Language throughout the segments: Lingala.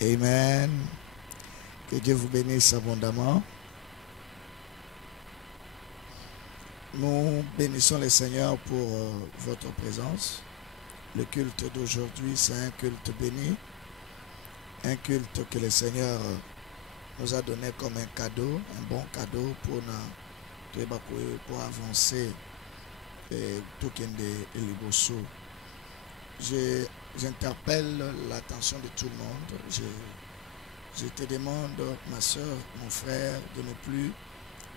Amen. Que Dieu vous bénisse abondamment. Nous bénissons le Seigneur pour votre présence. Le culte d'aujourd'hui, c'est un culte béni. Un culte que le Seigneur nous a donné comme un cadeau, un bon cadeau pour avancer tout le liboso. J'interpelle l'attention de tout le monde. Je te demande, ma soeur, mon frère, de ne plus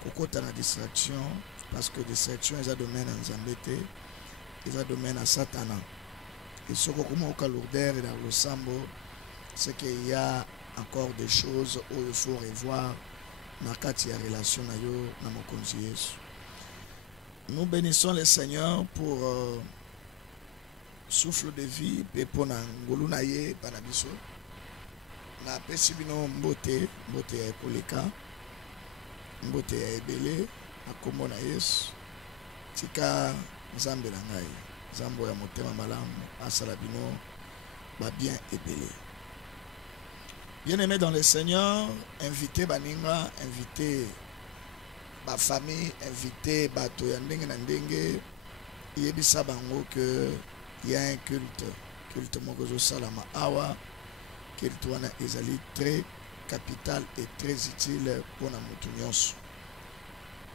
cocoter la distraction, parce que distraction, ils domaine à Nzambete, ils domaine à Satana. Et ce que comme au lourdeur et dans le sambo, c'est qu'il y a encore des choses où il faut revoir dans la relation avec mon Jésus. Nous bénissons le Seigneur pour souffle de vie et pour ngolu na ye panabiso na pesi bino mbote ya ekoleka mbote ya ebele na kombo na Yesu tika nzambe na ngai nzambo ya motema malamu asala bino ba bien ebele. Bien-aimés dans le Seigneur, invitez baninga, invitez ba famille, invitez bato ya ndenge na ndenge yebisa bango que il y a un culte mokozo salama awa, culte wana ezali très capital et très utile pour na mutu nyonso.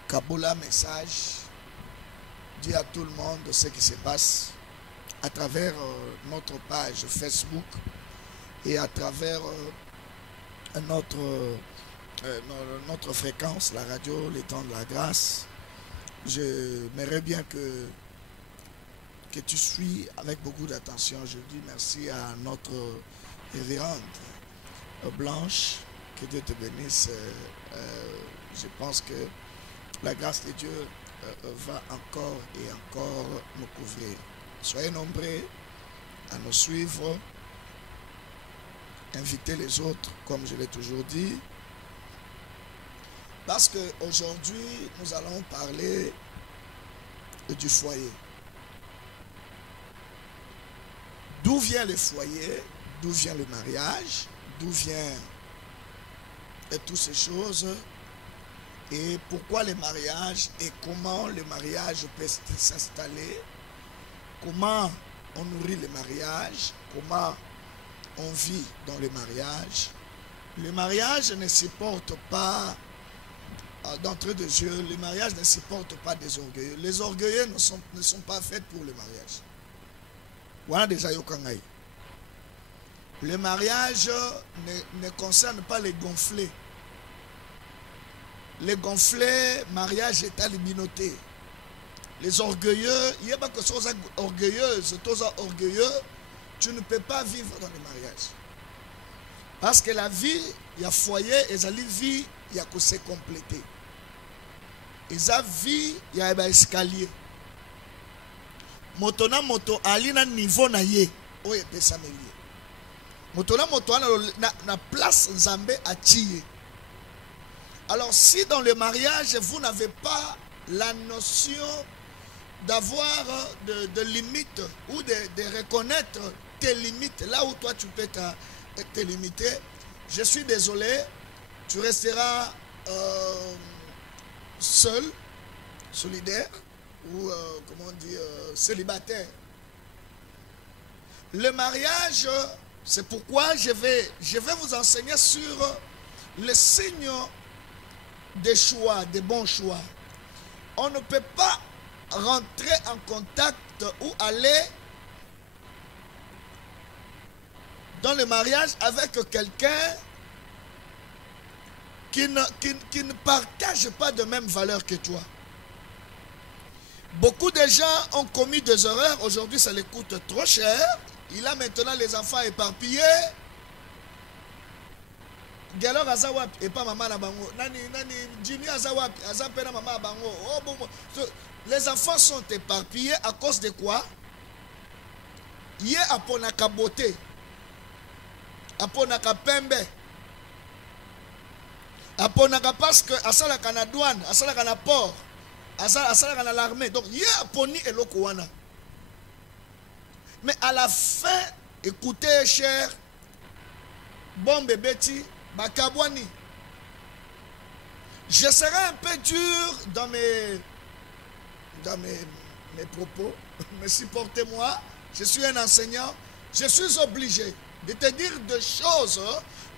Kabola message dit à tout le monde ce qui se passe à travers notre page Facebook et à travers notre fréquence, la radio, les temps de la grâce. J'aimerais bien que tu suis avec beaucoup d'attention. Je dis merci à notre révérende Blanche, que Dieu te bénisse. Je pense que la grâce de Dieu va encore et encore nous couvrir. Soyez nombreux à nous suivre, invitez les autres, comme je l'ai toujours dit, parce qu'aujourd'hui, nous allons parler du foyer. D'où vient le foyer? D'où vient le mariage? D'où vient toutes ces choses? Et pourquoi le mariage? Et comment le mariage peut s'installer? Comment on nourrit le mariage? Comment on vit dans le mariage? Le mariage ne supporte pas, d'entrée de jeu, le mariage ne supporte pas des orgueilleux. Les orgueilleux ne sont pas faits pour le mariage. Voilà déjà yokangai. Le mariage ne concerne pas les gonflés. Les gonflés, mariage est à l'immunité. Les orgueilleux, il n'y a pas que chose orgueilleuse, orgueilleux, tu ne peux pas vivre dans le mariage. Parce que la vie, il y a foyer, et la vie, il y a que se compléter. Et la vie, il y a un escalier. Moto na moto alina niveau na ye oye pesa melie. Moto na moto na place nzambe atiye. Alors si dans le mariage vous n'avez pas la notion d'avoir de limites ou de reconnaître tes limites là où toi tu peux te limiter, je suis désolé, tu resteras seul, solidaire ou comment on dit, célibataire. Le mariage, c'est pourquoi je vais vous enseigner sur les signes des choix, des bons choix. On ne peut pas rentrer en contact ou aller dans le mariage avec quelqu'un qui ne partage pas de mêmes valeurs que toi. Beaucoup de gens ont commis des erreurs. Aujourd'hui, ça les coûte trop cher. Il a maintenant les enfants éparpillés. Galor azawap et pas maman na bango. Nani Jimmy azawap, azapena maman bango. Oh bon. Les enfants sont éparpillés à cause de quoi? Yé aponaka beauté. Aponaka pembe. Aponaka parce que asalaka na douane, asalaka na port. Asalaka na l'armée. Donc yé aponi eloko wana. Mais à la fin, écoutez cher, bon bébé ti bakabwani. Je serai un peu dur dans mes propos, mais supportez-moi, je suis un enseignant, je suis obligé de te dire des choses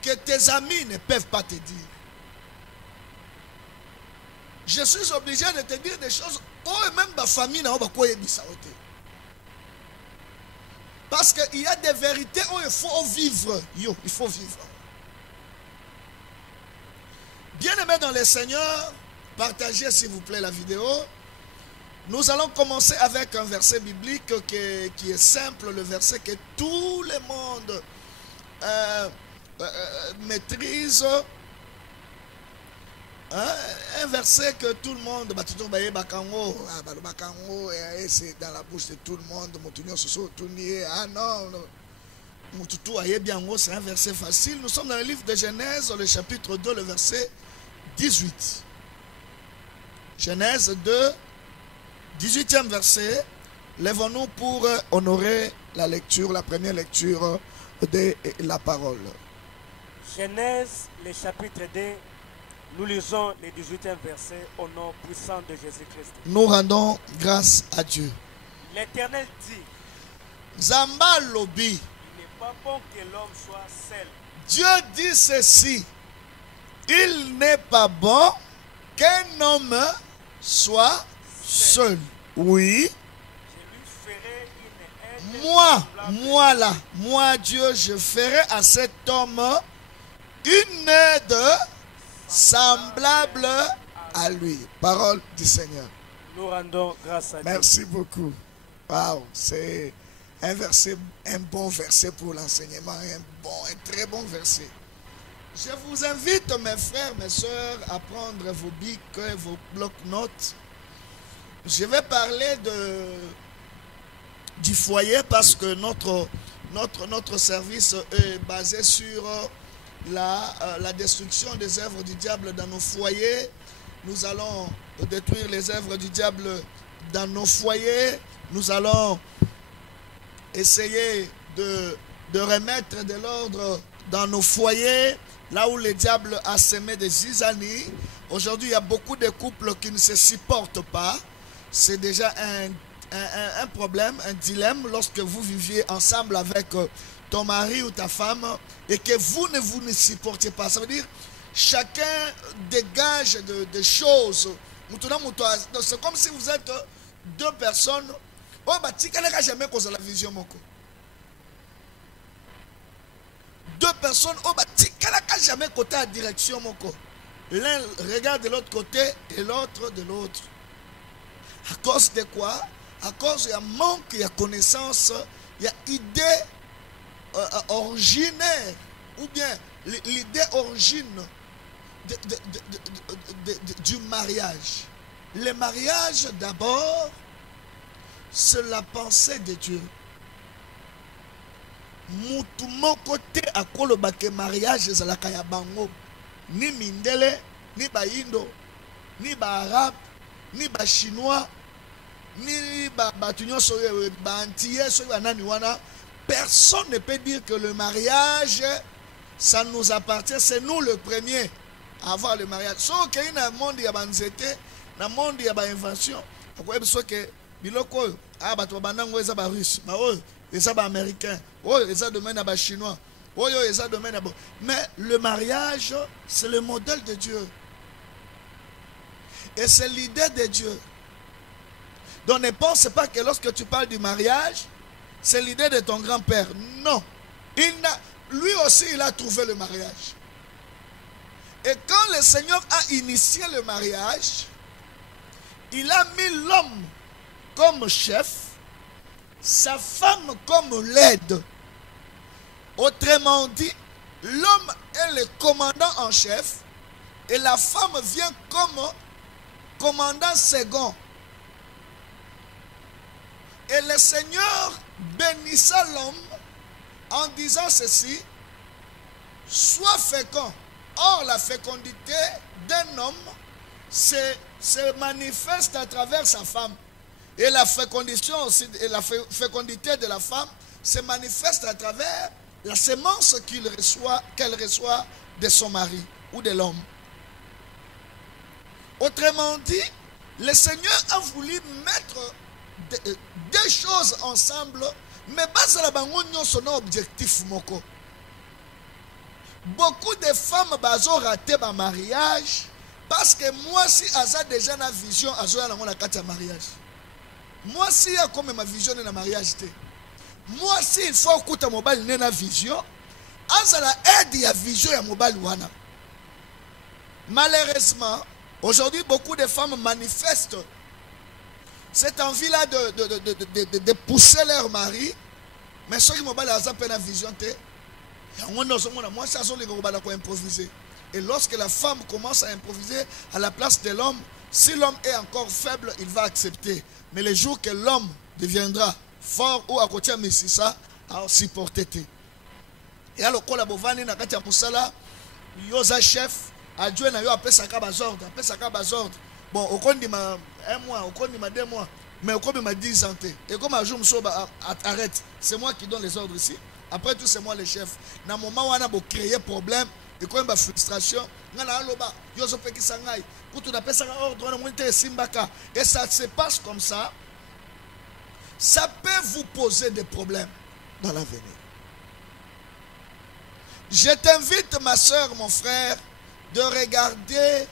que tes amis ne peuvent pas te dire. Je suis obligé de te dire des choses, même ma famille n'a pas quoi. Parce qu'il y a des vérités où il faut vivre. Il faut vivre. Bien-aimés dans le Seigneur, partagez s'il vous plaît la vidéo. Nous allons commencer avec un verset biblique qui est simple, le verset que tout le monde maîtrise. Un verset que tout le monde, c'est dans la bouche de tout le monde. Ah non, c'est un verset facile. Nous sommes dans le livre de Genèse, le chapitre 2, le verset 18. Genèse 2, 18e verset. Lèvons-nous pour honorer la lecture, la première lecture de la parole. Genèse, le chapitre 2, nous lisons le 18e verset au nom puissant de Jésus-Christ. Nous rendons grâce à Dieu. L'Éternel dit, Zamba Lobi. il n'est pas bon que l'homme soit seul. Dieu dit ceci. Il n'est pas bon qu'un homme soit seul. Oui. Je lui ferai une aide. Moi Dieu, je ferai à cet homme une aide semblable à lui. Parole du Seigneur. Nous rendons grâce à Dieu. Merci beaucoup. Waouh, c'est un verset, un bon verset pour l'enseignement, un très bon verset. Je vous invite, mes frères, mes soeurs, à prendre vos bics, vos blocs-notes. Je vais parler du foyer parce que notre service est basé sur la destruction des œuvres du diable dans nos foyers. Nous allons détruire les œuvres du diable dans nos foyers. Nous allons essayer de remettre de l'ordre dans nos foyers, là où le diable a semé des zizanies. Aujourd'hui, il y a beaucoup de couples qui ne se supportent pas. C'est déjà un problème, un dilemme lorsque vous viviez ensemble avec ton mari ou ta femme et que vous ne supportez pas. Ça veut dire chacun dégage des choses. C'est comme si vous êtes deux personnes. Oh, bah, tu n'as jamais causé la vision, mon co. Deux personnes, oh, bah, tu n'as jamais côté à direction, mon co. L'un regarde de l'autre côté et l'autre de l'autre. À cause de quoi? À cause il y a manque, il y a connaissance, il y a idée originaire, ou bien l'idée origine du mariage. Le mariage d'abord, c'est la pensée de Dieu. Mon côté à kolobake mariage c'est la kayabango, ni mindele, ni ba indo, ni ba arabe, ni ba chinois, ni ba batunyo soye ba antillais soye ba nani wana. Personne ne peut dire que le mariage ça nous appartient, c'est nous le premier à avoir le mariage. Sauf qu'il y a un monde, il y a un monde, il y a une invention. Pourquoi parce que biloko ah ba to banango eza ba russe, ba oh eza ba américain, oh eza domaine ba chinois, oh yo eza domaine ba. Mais le mariage c'est le modèle de Dieu. Et c'est l'idée de Dieu. Donc ne pense pas que lorsque tu parles du mariage, c'est l'idée de ton grand-père. Non. Lui aussi, il a trouvé le mariage. Et quand le Seigneur a initié le mariage, il a mis l'homme comme chef, sa femme comme l'aide. Autrement dit, l'homme est le commandant en chef et la femme vient comme commandant second. Et le Seigneur bénissa l'homme en disant ceci: sois fécond. Or, la fécondité d'un homme se manifeste à travers sa femme. Et la fécondité de la femme se manifeste à travers la sémence qu'elle reçoit de son mari ou de l'homme. Autrement dit, le Seigneur a voulu mettre deux choses ensemble, mais bazala bango nyonso na objectif moko. Beaucoup de femmes bazo raté ba mariage parce que moi si aza déjà na vision azo ya na kati ya mariage. Moi si ya comme ma vision na mariage te. Moi si il faut kuta mobile na vision, azala aide ya vision ya mobile wana. Malheureusement, aujourd'hui beaucoup de femmes manifestent cette envie-là de pousser leur mari, mais ceux qui m'ont la vision, moi, ça improviser. Et lorsque la femme commence à improviser à la place de l'homme, si l'homme est encore faible, il va accepter. Mais le jour que l'homme deviendra fort ou à côté de ça, à supporter. Et alors, quand la bovane n'a pas musala, yosa chef, adjoint na yo appelle ça bazordre. Bon, au compte de un mois, au compte de 2 mois, mais au compte de 10 ans. Et comme un jour, arrête, c'est moi qui donne les ordres ici. Après tout, c'est moi le chef. Dans le moment où on a créé problème, et quand il y a frustration, et ça se passe comme ça, ça peut vous poser des problèmes dans l'avenir. Je t'invite, ma soeur, mon frère, de regarder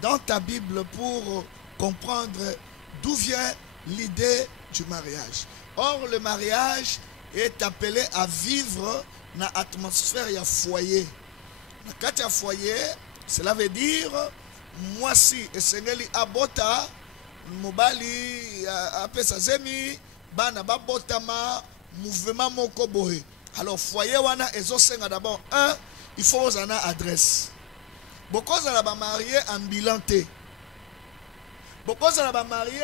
dans ta Bible pour comprendre d'où vient l'idée du mariage. Or, le mariage est appelé à vivre dans l'atmosphère et foyer. Dans le foyer, cela veut dire, moi si, et Sengeli abota, mobali, apesa zemi, bana babotama, mouvement moko bohe. Alors, foyer wana, ezosenga d'abord, il faut vous en adresse. Beaucoup de gens mariés en bilan. Beaucoup de gens mariés,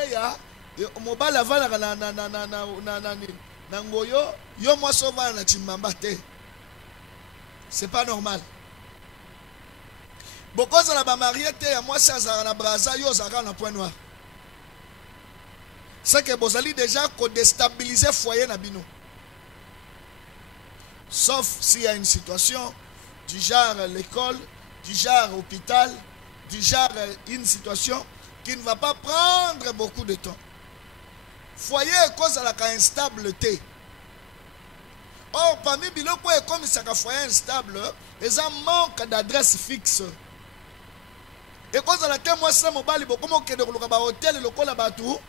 mobile avant na ngoyo, yo moi sauva na chimamba te. C'est pas normal. Beaucoup de gens mariés te, moi ça na braza, yo zara na point noir. C'est que vous allez déjà déstabiliser foyer na bino. Sauf s'il y a une situation du genre l'école, du genre hôpital, du genre une situation qui ne va pas prendre beaucoup de temps. Foyer est cause de la instabilité. Or, parmi biloko et comme ça foyer instable, ils ont manque d'adresse fixe. Et cause de la thème, moi, c'est mon bali, beaucoup de hôtel et le col à bateau.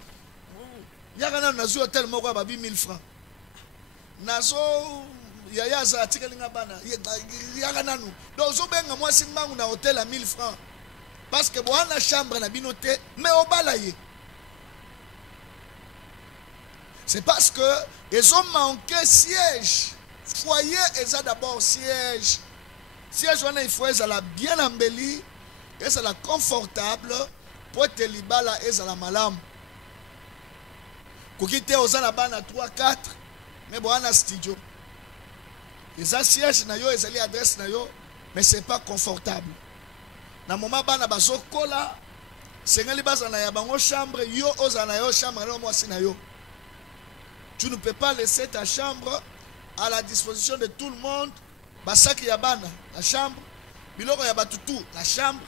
Il y a un hôtel, moi, 8 000 francs. Nazo. Yaya za tikalinga bana yaka nanu donc zo benga moi simbangu na hôtel à 1000 francs parce que boana chambre na binoté mais au balaye c'est parce que ils ont manqué siège foyer ils ont d'abord siège on a il faut être bien embelli et c'est la confortable pour te libala et ça la malam kokite ozala bana 3 4 mais boana studio. Les sièges na yo, les adresses na yo, mais c'est pas confortable. Na moment bana bazo kola, sengali baza na ya bango chambre, yo oza na yo chambre na moi na yo. Tu ne peux pas laisser ta chambre à la disposition de tout le monde. Basaki ya bana, la chambre, biloko ya batutu, la chambre,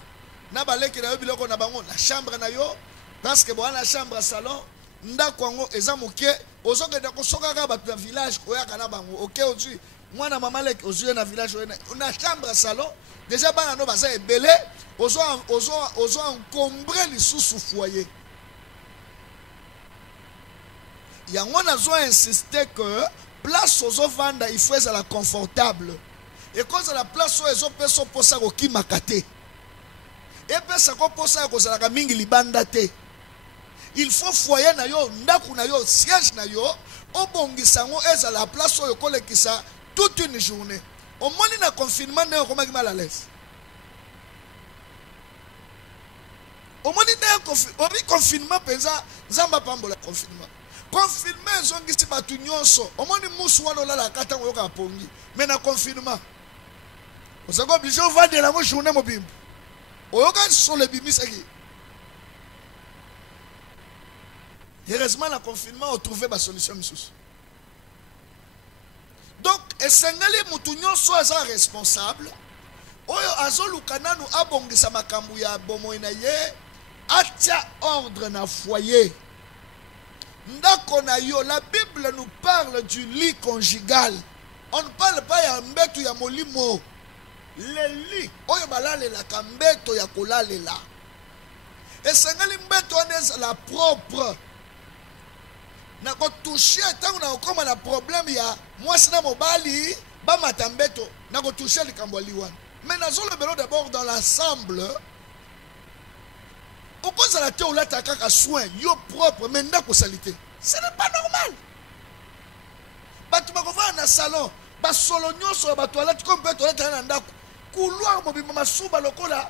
na baleki na yo biloko na bango, la chambre na yo, parce que bon la chambre salon, ndako ngo eza moke, ozoke da kosoka ka batu na village koyaka na bango. OK aujourd'hui. Moi, na maman lek aux yeux na village na chambre salon déjà bana no baza ebele ozo encombrer les sous foyer. Yango nazo insister que place ozo vanda il faut être la confortable et cause la place ozo peso posa ko kimakate et pesa ko posa ko zala mingi libanda te. Il faut foyer na yo ndaku na yo siège na yo obongisa ngo eza la place oyo kolekisa toute une journée. Au moins, il y a un confinement, il y a mal à l'aise. Au moins, il y a un confinement, il y a un confinement. Confinement, ils ont dit que au moins, il y a un confinement. Mais dans le confinement, vous avez obligé de vendre la journée. Vous avez sur le bimis. Heureusement, le confinement a trouvé la solution. Donc, esengeli mutu nyonso aza responsable oyo azoluka nanu abongisa makambo ya bomoi na ye atia ordre na foyer ndako na yo. La Bible nous parle du lit conjugal. On ne parle pas ya mbeto ya molimo. Le lit oyo balalelaka mbeto ya kolalela esengeli mbeto wana ezala propre na kotouche ntango na kokoma na problème ya mwasi na mobali bamata mbeto na kotouche likambo ya liwana. Mais nazolobelo d'abord dans l'ensemble okozala te olata kaka soin yo propre mais ndako sali te. Ce n'est pas normal. Bato bakovana na salon basolo nyonso ya batoilette comme mpe toilette na ndako couloir mobimba masuba lokola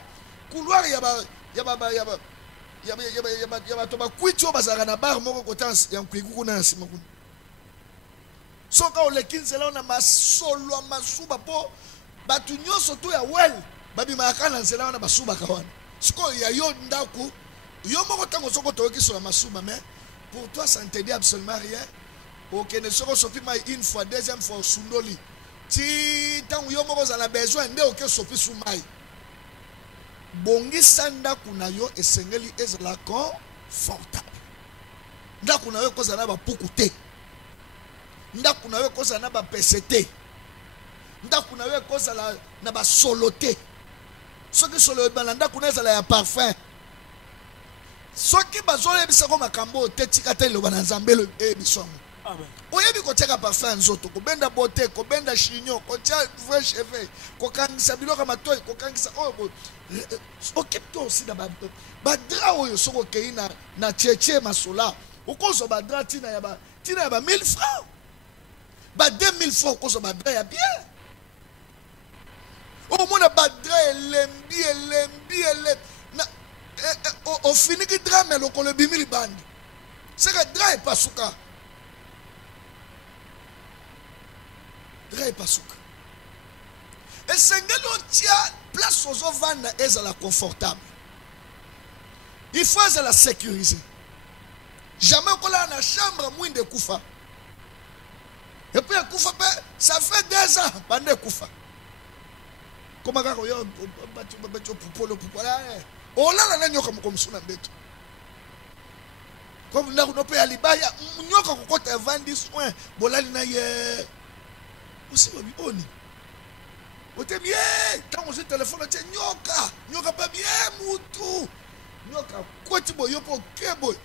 couloir ya bato bakwiti oyo bazalaka na bar moko kota ya nkwiku kuna na nsima kuna soka oleki nzela oyo na masolo ya masuba mpo bato nyonso to ya wel babimaka na nzela wana basubaka wana sikoyo ya yo ndako yo moko ntango soko toyoki sola masuba mais pour toi ça ne te dit absolument rien. okende soko sopi mai une fois deuxième fois osundoli ti ntango yo moko ozala besoin nde oke sopi su mai bongisa ndako na yo esengeli ezala confortable. Ndako na yo ekozala na bapuku te, ndako na yo ekozala na bapese te, ndako na yo ekozala na basolo te. Soki solo ebala ndako na ezala ya parfum, soki bazoyebisako makambo te tika te eloba na Nzambe eyebiswango. Amen. Oyebi kotiaka parfum nzoto, kobenda bote, kobenda chignon, kotia vrai cheveux, kokangisa biloko matoi, kokangisa oyo. Occupe toi aussi na badra oyo soko kei na tchétché masola. Okozo badra tina ya ba 1000 francs. Ba 2000 francs okozo badra ya bien. Au moins badra elembi na o fini ki drame lokolo bimili bandi. C'est que dra est pas souka. Dra est pas souka. Et sengeli tia place aux ovans ezala confortable. Il faut la sécuriser. Jamais qu'on a la chambre moins de koufa. Et puis koufa ça fait 2 ans pendant koufa. Comment quand yo bato popolo popola oh là là nyoka comme suna beto. Comme na no pe alibaya nyoka kokota vandi soin bolali na ye. Aussi babi oni. Ote bien, quand on se téléphone, tu nyoka pas bien, moutou. Nyoka, quoi tu boy, yo pour que boy.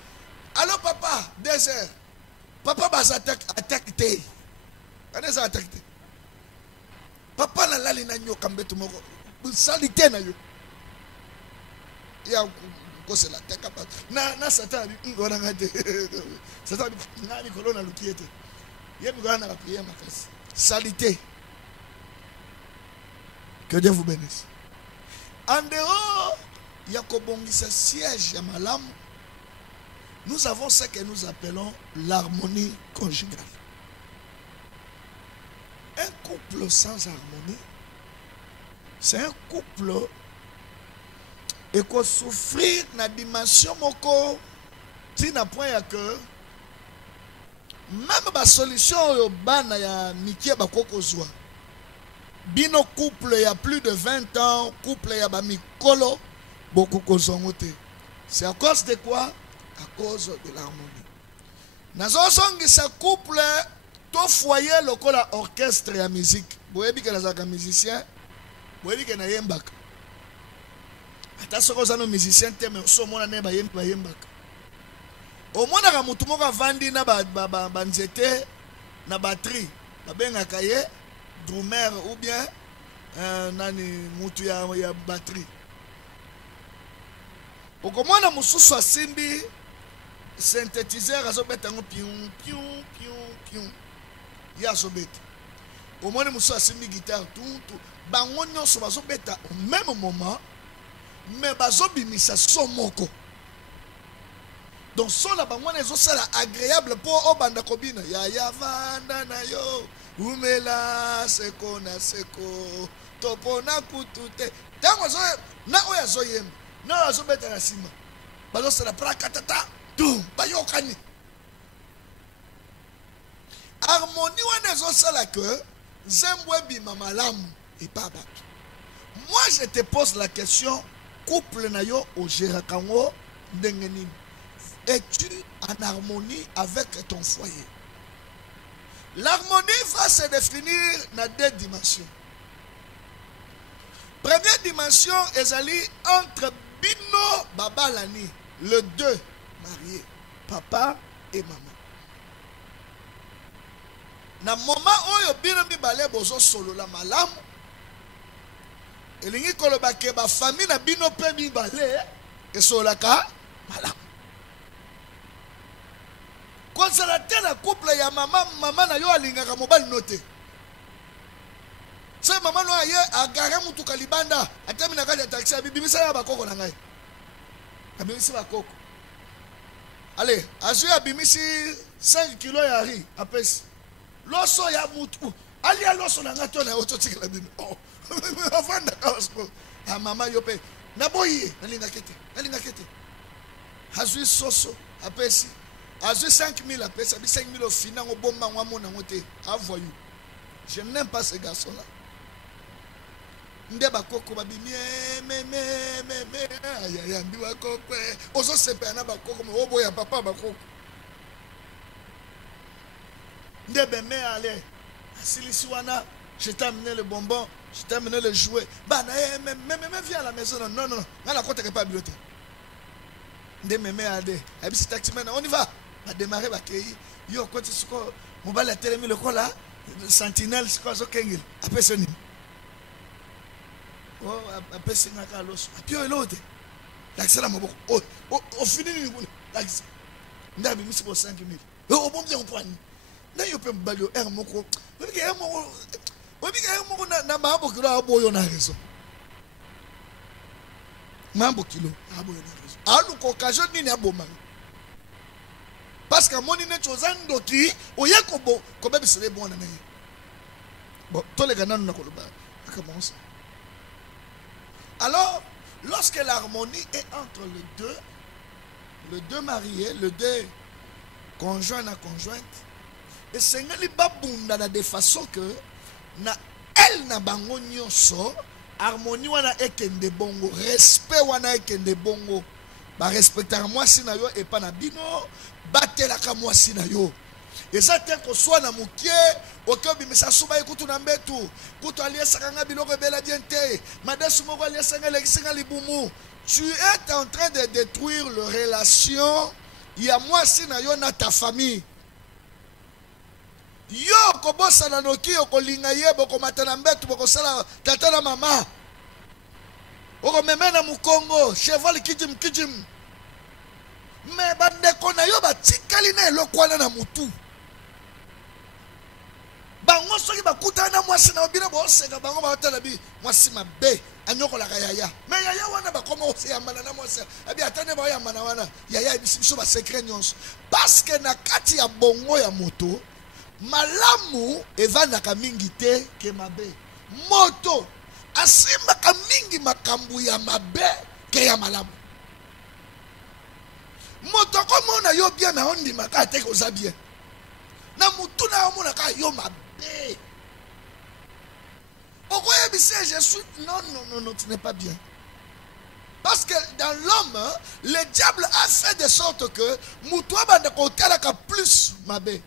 Alors papa, 2 heures. Papa va attaque te. Quand ça attaque te. Papa na lali na nyoka mbetu moko. Salité na yo. Ya ko c'est la teka pa. Na satan ngona ngate. Satan na ni kolona lukiete. Yebi ngona na prière ma face. Salité. Que Dieu vous bénisse. En dehors, il y a ce siège ya malam. Nous avons ce que nous appelons l'harmonie conjugale. Un couple sans harmonie, c'est un couple et qu'on souffrir na dimension moko tina point ya que même ba solution yo bana ya mikie bakoko zwa. Bino couple il y a plus de 20 ans, couple il y a bamikolo, beaucoup kozongote. C'est à cause de quoi? À cause de l'harmonie. Nazosongi ce couple, to foyer lokola orchestre ya musique. Boyebi ke nazaka musicien, boyebi ke na yembaka. Ata soko zano musicien te mais so mona ne ba yembaka. Au moins na mutu moko vandi na ba nzete na batterie, ba bengaka ye drummer ou bien nani mutu ya batterie. Okomona mususu asimbi synthétiseur azobeta ngo pion pion pion pion ya azobeta. Omona mususu asimbi guitare tout bango nyonso bazobeta au même moment mais bazobimisa son moko. Donc son la bango na ezosala agréable pour obanda kobina ya vanda na yo. Umela seko na seko topona kutute tango zo na oya zo yem na zo beta na sima bazo sala prakatata dum bayokani harmonie wana zo sala que Zembwe bima malamu et pas bato. Moi je te pose la question, couple na yo au Gérakango ndengenini. Es-tu en harmonie avec ton foyer? L'harmonie va se définir dans deux dimensions. Première dimension, ezali entre bino babalani, le deux mariés, papa et maman. Na moment oyo bino mibale bozo solo la malamu, elingi koloba ke ba famille na bino pe mibale esolaka malamu. Consolateur na couple ya maman na yo alingaka mobali note. C'est maman no aye agare mutu kalibanda atemi na kati ya taxi abibimisa ya bakoko na ngai. Abimisi bakoko. Allez, azui abimisi 5 kg ya riz apesi. Loso ya mutu. Ali ya loso na ngato na oto tikela bimi. Oh. Avanda kasko. Ah maman yo pe. Na boyi nalinga kete. Azui soso apesi. Azui 5 000 apesi, abi 5 000 au final au bon man mona ngote. Avoyou. Je n'aime pas ce garçon là. Ndeba koko babimi aya ndiwa koko ozo sepe na bakoko mo obo ya papa bakoko ndebe me ale asilisi wana je t'ai amené le bonbon, je t'ai amené le jouet bana me viens à la maison non ngala kota pas bibliothèque ndebe me ale abisi taxi man on y va a démarrer bakei yo koti suko mobile a télémi le kola sentinelle suko zo kengil apesoni. Oh, apesi ngaka loso apio elote lakisala maboko o fini ni bule lakisa ndabi misi bo 5 000 o bombe mpwani na yo pe mbalio er moko obiga moko na mambo kilo aboyo na rezo mambo kilo aboyo na rezo alu ko occasion nini abomang parce que moni ne chozando ki oyeko bo ko bebe sele bon na ye bon to le gananu na koloba commence. Alors, lorsque l'harmonie est entre les deux mariés, les deux conjoints à conjointe, et c'est de façon que elle n'a pas harmonie wana ekende bongo, respect wana ekende bongo, ba respecter moi sinayo et pas na bino, batelaka moi sinayo. Et ça tient qu'on soit na mukie, okobi misa suba ikutu na mbetu, kutu aliesa nga biloko bela diente, madesu moko aliesa nga lekisinga libumu. Tu es en train de détruire la relation, ya moi sina yo na ta famille. Yo kobosa na noki okolinga ye boko matana mbetu boko sala tata na mama. Oko memena mukongo, cheval kijim. Me bandeko na yo batikali na elokwana na mutu. Bango soki bakutana mwasi na obina boseka bango batala bi mwasi mabe anyokola yaya mais yaya wana bakoma oseyambana na mwasi abi atane ba yambana wana yaya ibisibiso ba secret nyonso parce que na kati ya bongo ya moto malamu evandaka mingi te ke mabe moto asimbaka mingi makambu ya mabe ke ya malamu moto komona yo bien na ondima ka te ko za bien na mutu na omona ka yo mabe. Je suis non, tu n'es pas bien. Parce que dans l'homme, le diable a fait de sorte que Moutoua Bandakotelaka plus Mabé.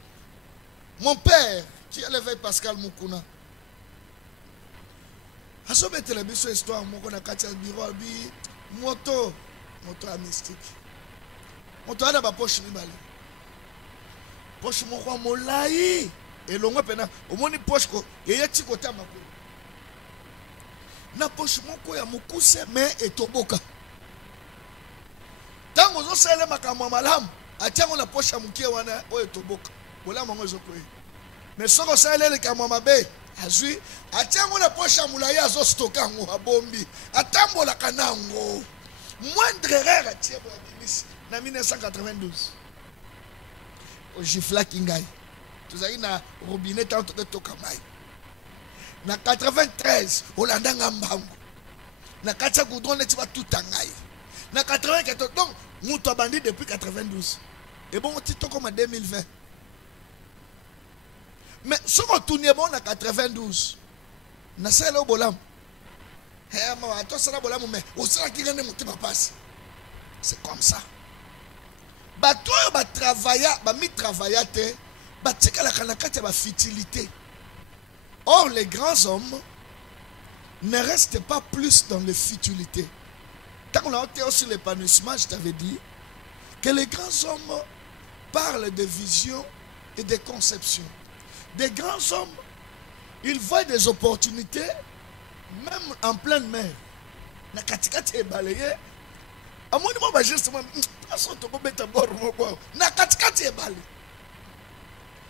Mon père, qui a levé Pascal Moukouna. A ce moment là, biso histoire Moukouna Katia Biro bi moto mystique. Moto ada ba poche mi bale. Poche moko molai. Et l'on pena omoni poche ko yeye tikota makolo na poche moko ya mukuse me etoboka tango zo sele makamwa malamu atiango na poche ya mukie wana o etoboka bola mongo zokoyi mais soko sele le kamwa mabe azui atiango na poche ya mulai azo stoka ngo abombi atambola kanango moindre erreur atie bo abimisi na 1992 au Gifla Kingai. Tout ça, il y a un robinet tant de Tokamai. Na 93, Hollanda Ngambango. Na Katia Goudron, tu vas tout tangai. Na 94, donc, nous t'avons bandit depuis 92. Et bon, on dit comme en 2020. Mais ce qu'on tourne bon à 92. Na c'est là au bolam. C'est comme ça. Bato ba travailler, ba mi travailler te, ba tika la kanakati ba futilité. Or les grands hommes ne restent pas plus dans les futilités. Quand on a été aussi l'épanouissement, je t'avais dit que les grands hommes parlent de vision et de conception. Des grands hommes, ils voient des opportunités même en pleine mer. Na katikati e balayé. Amoni mo ba justement place to ko beta bor mo ko. Na katikati e balé.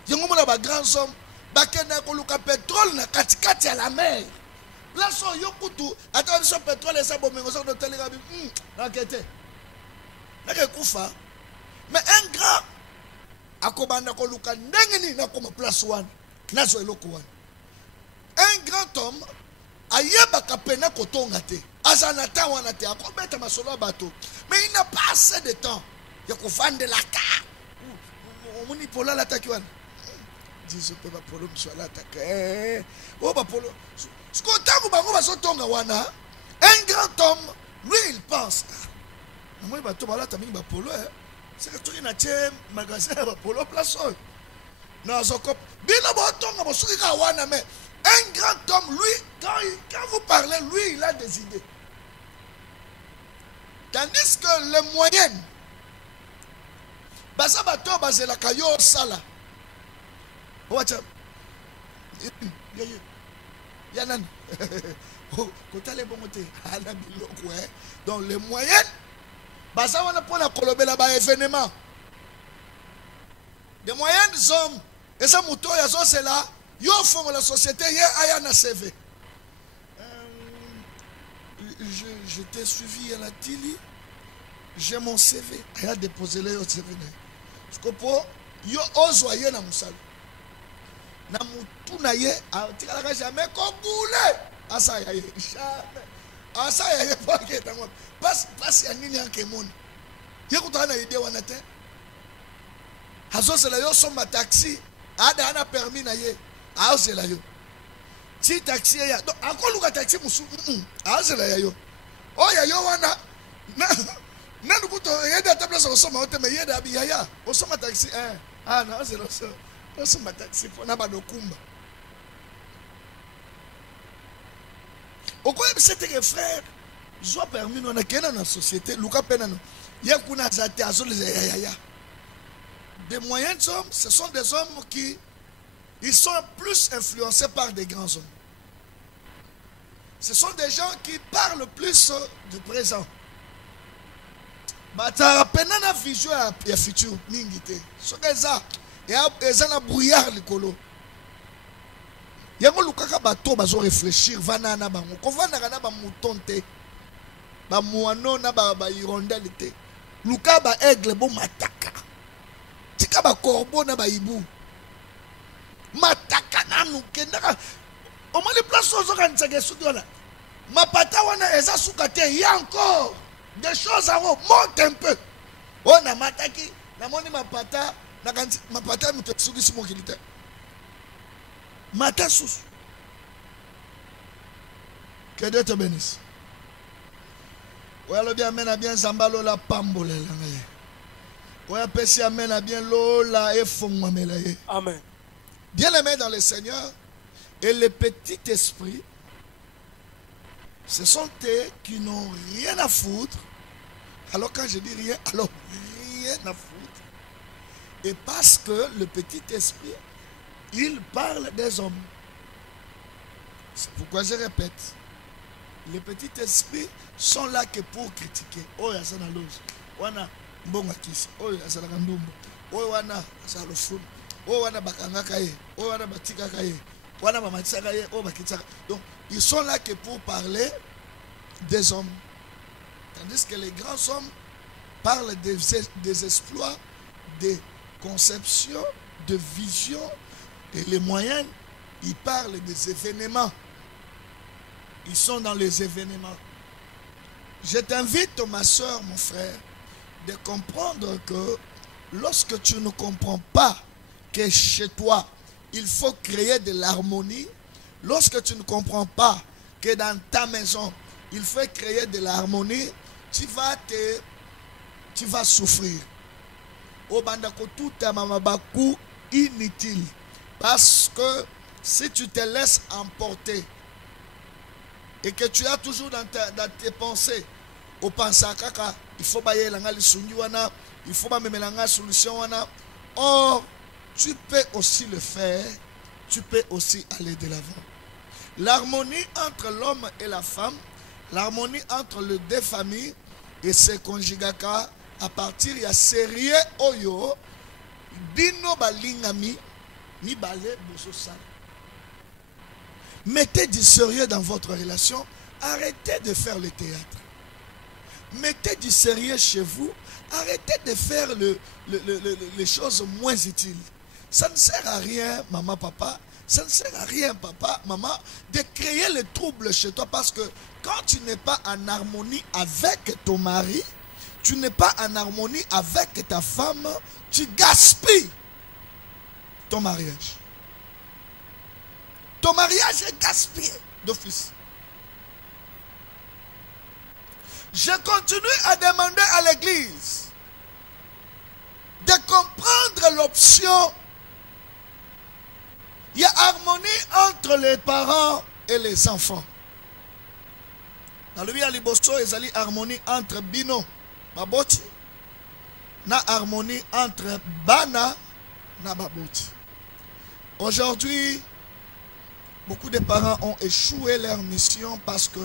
Yango mo ba grands hommes ba kena ko luka pétrole na katikati à la mer. Place yo kutu ata so pétrole et ça bomengo so do telinga bi na kete. Na ke kufa. Mais un grand akobanda ko luka ndengeni na ko place one. Na so eloko one. Un grand homme ayeba kapena kotonga te azanata wana te akobeta masolo bato mais il n'a pas assez de temps ya kofande la ka omoni pola la takiwana diso pe ba polo mswala taka o ba polo sko tango bango basotonga wana un grand homme lui il pense moi bato balata mingi ba polo c'est que tu na che magasin ba polo place na zokop bino botonga bosuki ka wana mais un grand homme, lui, quand vous parlez, lui, il a des idées. Tandis que les moyennes, basa bato basa la kayo sala. Watch out. Yanan. Kota le bongote. Ala biloko hein. Donc les moyennes, basa wana pona kolobela ba événement. Les moyennes hommes, et ça muto ya zo c'est là. Yo font la société, hier na CV. Je t'ai suivi à la télé. J'ai mon CV. Il a déposé le CV. Parce que pour yo ozoyer na musala. Na mutu na ye, atikala jamais koboule. Asa ya ye. Jamais. Asa ya ye pas que tango. Passe ya nini yanke moni. Ye kutana idée wana te. Hazo c'est là yo somba taxi. Ada ana permis na ye. Ah c'est là yo. Si taxi ya donc encore luka taxi musu. Ah c'est là yo. Oh ya yo wana. Na nukuto yeda tabla so soma ote me yeda bi ya. O soma taxi ah non c'est là ça. O soma taxi pour na ba dokumba. Oko ebisete ke frère. Zo permis non na kena na société luka pena no. Ya kuna zate azo ya. Des moyens hommes, ce sont des hommes qui ils sont plus influencés par des grands hommes. Ce sont des gens qui parlent plus du présent. Bata penana vision ya futur ningite. So keza ya na brouillard likolo. Yango lukaka bato bazo réfléchir vana na bango. Ko vana na ba moutonte. Ba muano na ba hirondelle te. Luka ba aigle bo mataka. Tika ba corbeau na ba ibu. Mataka nanu kendaka omali place ozo kanitsake sudola mapata wana eza sukate il y a encore des choses à voir monte un peu on a mataki na moni mapata na kanti mapata muto suki simo kilita mata sus que Dieu te bénisse ouais le bien mena bien zambalo la pambola la ngaye ouais pesi amena bien lola e fongwa melaye amen. Bien-aimés dans le Seigneur, et les petits esprits, ce sont eux qui n'ont rien à foutre. Alors quand je dis rien, alors rien à foutre. Et parce que le petit esprit, il parle des hommes. C'est pourquoi je répète, les petits esprits sont là que pour critiquer. Oh, il y a ça dans l'ose. Wana mbonga kisi. Oh, il y a ça dans l'andumbo. Oh, wana ça le fou. Oh wana bakanga kaye, oh wana batika kaye, wana bamatisa kaye, oh bakitaka. Donc ils sont là que pour parler des hommes. Tandis que les grands hommes parlent des exploits, des conceptions, de visions. Et les moyens, ils parlent des événements. Ils sont dans les événements. Je t'invite, ma soeur, mon frère, de comprendre que lorsque tu ne comprends pas que chez toi, il faut créer de l'harmonie. Lorsque tu ne comprends pas que dans ta maison, il faut créer de l'harmonie, tu vas souffrir. Au bandako tout est mamabaku inutile. Parce que si tu te laisses emporter et que tu as toujours dans tes pensées, au pensakaka, il faut bailler la wana, il faut pas me mettre la solution wana. Or, tu peux aussi le faire, tu peux aussi aller de l'avant. L'harmonie entre l'homme et la femme, l'harmonie entre les deux familles et ses conjugaka à partir de sérieux oyo bino balingami ni balé bozosa. Mettez du sérieux dans votre relation, arrêtez de faire le théâtre. Mettez du sérieux chez vous, arrêtez de faire les choses moins utiles. Ça ne sert à rien, maman, papa. Ça ne sert à rien, papa, maman, de créer le trouble chez toi parce que quand tu n'es pas en harmonie avec ton mari, tu n'es pas en harmonie avec ta femme, tu gaspilles ton mariage. Ton mariage est gaspillé d'office. Je continue à demander à l'église de comprendre l'option. Il y a harmonie entre les parents et les enfants. Dans le bien liboso, il y a harmonie entre bino, baboti, na harmonie entre bana, na baboti. Aujourd'hui, beaucoup de parents ont échoué leur mission parce que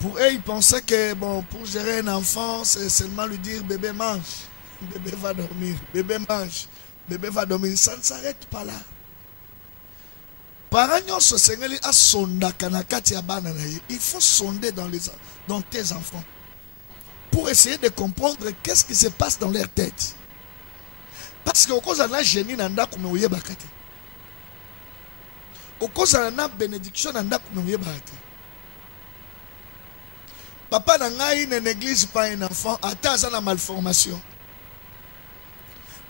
pour eux, ils pensaient que bon, pour gérer un enfant, c'est seulement lui dire bébé mange, bébé va dormir, bébé mange, bébé va dormir. Ça ne s'arrête pas là. Il faut sonder dans tes enfants pour essayer de comprendre qu'est-ce qui se passe dans leur tête. Parce que au cause de la génie nanda comme ouye bakate. Au cause de la bénédiction nanda comme ouye bakate. Papa nangai ne néglige pas un enfant ata la malformation.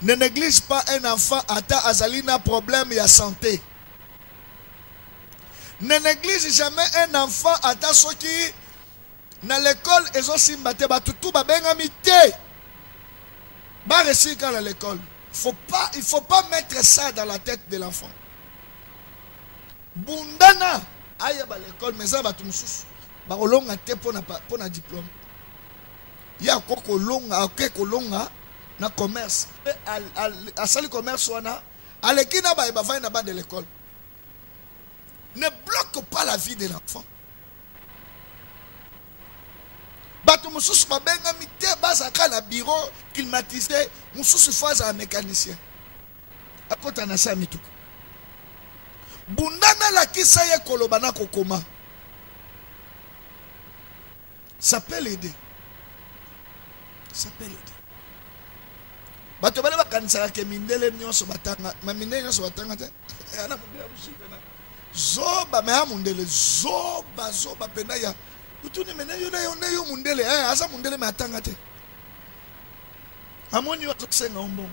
Ne néglige pas un enfant ata azalina problème ya santé. Ne néglige jamais un enfant ata soki na l'école ezo simbate batutu babengami te. Ba réussir quand à l'école. Il faut pas mettre ça dans la tête de l'enfant. Bundana aya ba l'école mais ça ba tumususu. Ba olonga te pona diplôme. Ya koko longa kolonga na commerce. A sali commerce wana alekina ba va na ba de l'école. Ne bloque pas la vie de l'enfant. Bato mususu babenga mite bazaka na bureau climatisé, mususu faza un mécanicien. Akota na sa mituka. Bundana la kisa ye kolobana kokoma. Ça peut l'aider. Ça peut l'aider. Bato bale bakanisa ke mindele nyonso batanga, ma mindele nyonso batanga te. Ana mundele musipena. Zoba me mundele zoba pena ya. Utuni mena yo mundele asa mundele me atanga te. Amoni yo toksenga ombo.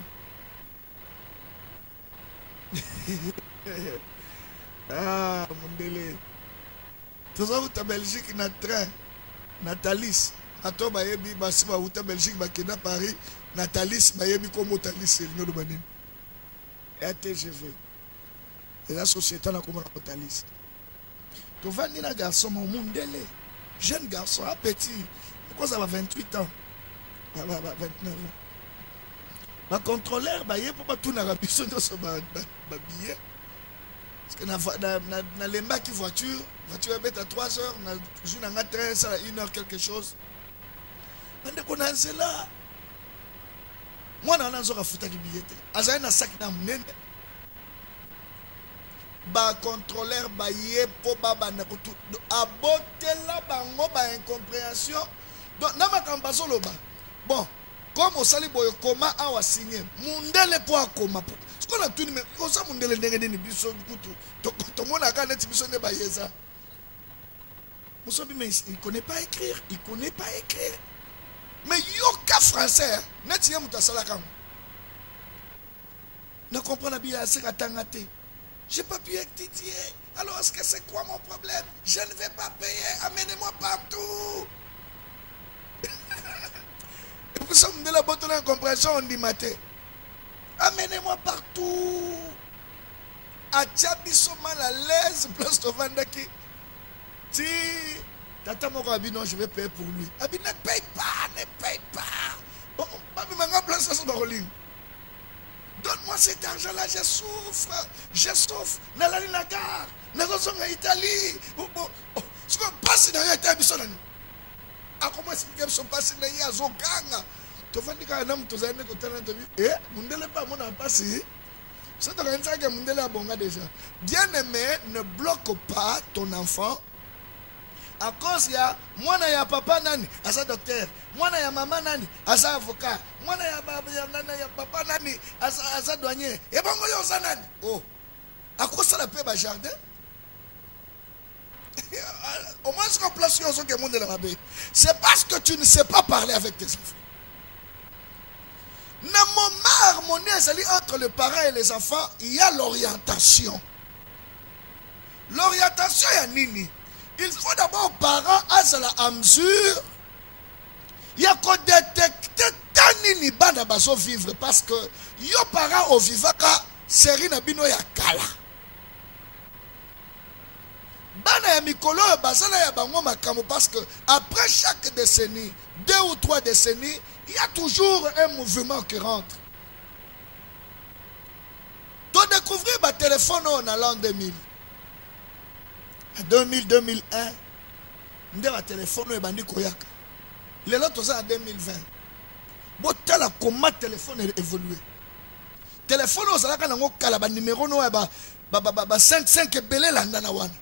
Ah mundele. Toza uta Belgique na train. Natalis. Ato ba yebi basiba uta Belgique ba kena Paris. Natalis ba yebi komo Talis no do banin. RTGV. Et la société n'a comment Natalis. Tu vas dire un garçon mon mundele. Jeune garçon, petit. Pourquoi ça va 28 ans? 29 ans. Ma contrôleur, il pour pas tout na rabiso de ce billet. Parce que na lemba qui voiture est à 3 heures, na jour na train ça à 1 heure quelque chose. Ande ko na nzela. Moi na nzo ka futa ki billet. Aza na sac na munene. Ba contrôleur ba ye po baba na kutu abotela bango ba incompréhension donc na makamba soloba bon comme osali boyo koma awa signé mundele po akoma po ce qu'on a tout mais osa mundele ndenge ni biso kutu to mona ka net biso ne ba yeza musobi mais il connaît pas écrire mais yoka français net yé mutasala kam Ne comprends bien, c'est à Tangaté. Je n'ai pas pu étudier. Alors, est-ce que c'est quoi mon problème? Je ne vais pas payer. Amenez-moi partout. Et pour ça, on a la bonne compréhension, on dit maté. Amenez-moi partout. A Tchabiso mal à l'aise, plus de Vandaki. Si, Tata Morabino, je vais payer pour lui. Abi, ne paye pas, ne paye pas. Bon, pas me place sur le rolling. Donne-moi cet argent-là, je souffre. Je souffre. Nalali na gare. Nazozo en Italie. Ce qu'on passe dans l'Italie, a comment expliquer ce qu'on passe dans l'Italie? Tu vas dire qu'un homme, tu vas dire que tu as un vie. Eh, vous ne pas mon passé. C'est un ça que vous ne bon déjà. Bien-aimé, ne bloque pas ton enfant. À cause il y a moi na ya papa nani asa docteur, moi na ya maman nani asa avocat, moi na ya papa nani asa douanier. Et bongo yo sa nani. Oh. À cause ça la paix ba jardin. Au moins ce qu'on place sur ce que monde de la baie. C'est parce que tu ne sais pas parler avec tes enfants. Dans le moment harmonie entre les parents et les enfants, il y a l'orientation. L'orientation, il y a nini. Il faut d'abord aux parents à mesure. Il y a qu'on détecter tant nini banda baso vivre parce que yo parents au vivaka seri na bino ya kala. Bana ya mikolo ya bazana ya bango makamo parce que après chaque décennie, 2 ou 3 décennies, il y a toujours un mouvement qui rentre. Tu découvrir ma téléphone en l'an 2000. 2000, 2001. Ma téléphone est bandi koyaka. Les autres sont en 2020. Bon, tel comment le téléphone est évolué. Téléphone aux alaka nango kala ba numéro no ba 55 belé landana wana.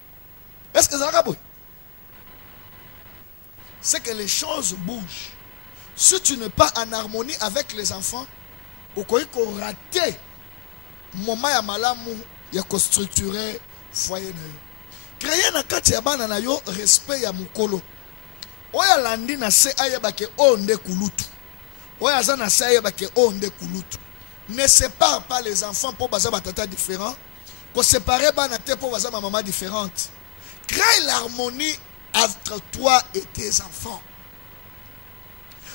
Est-ce que ça va boy? C'est que les choses bougent. Si tu n'es pas en harmonie avec les enfants, au cas où raté moment ya malamu ya ko structurer foyer na yo. Créer na kati ya bana na yo respect ya mukolo. Oya landi na se ayeba ke onde kulutu. Oya za na se ayeba ke onde kulutu. Ne sépare pas les enfants pour baza batata différents. Ko séparer bana te pour baza maman différente. Crée l'harmonie entre toi et tes enfants.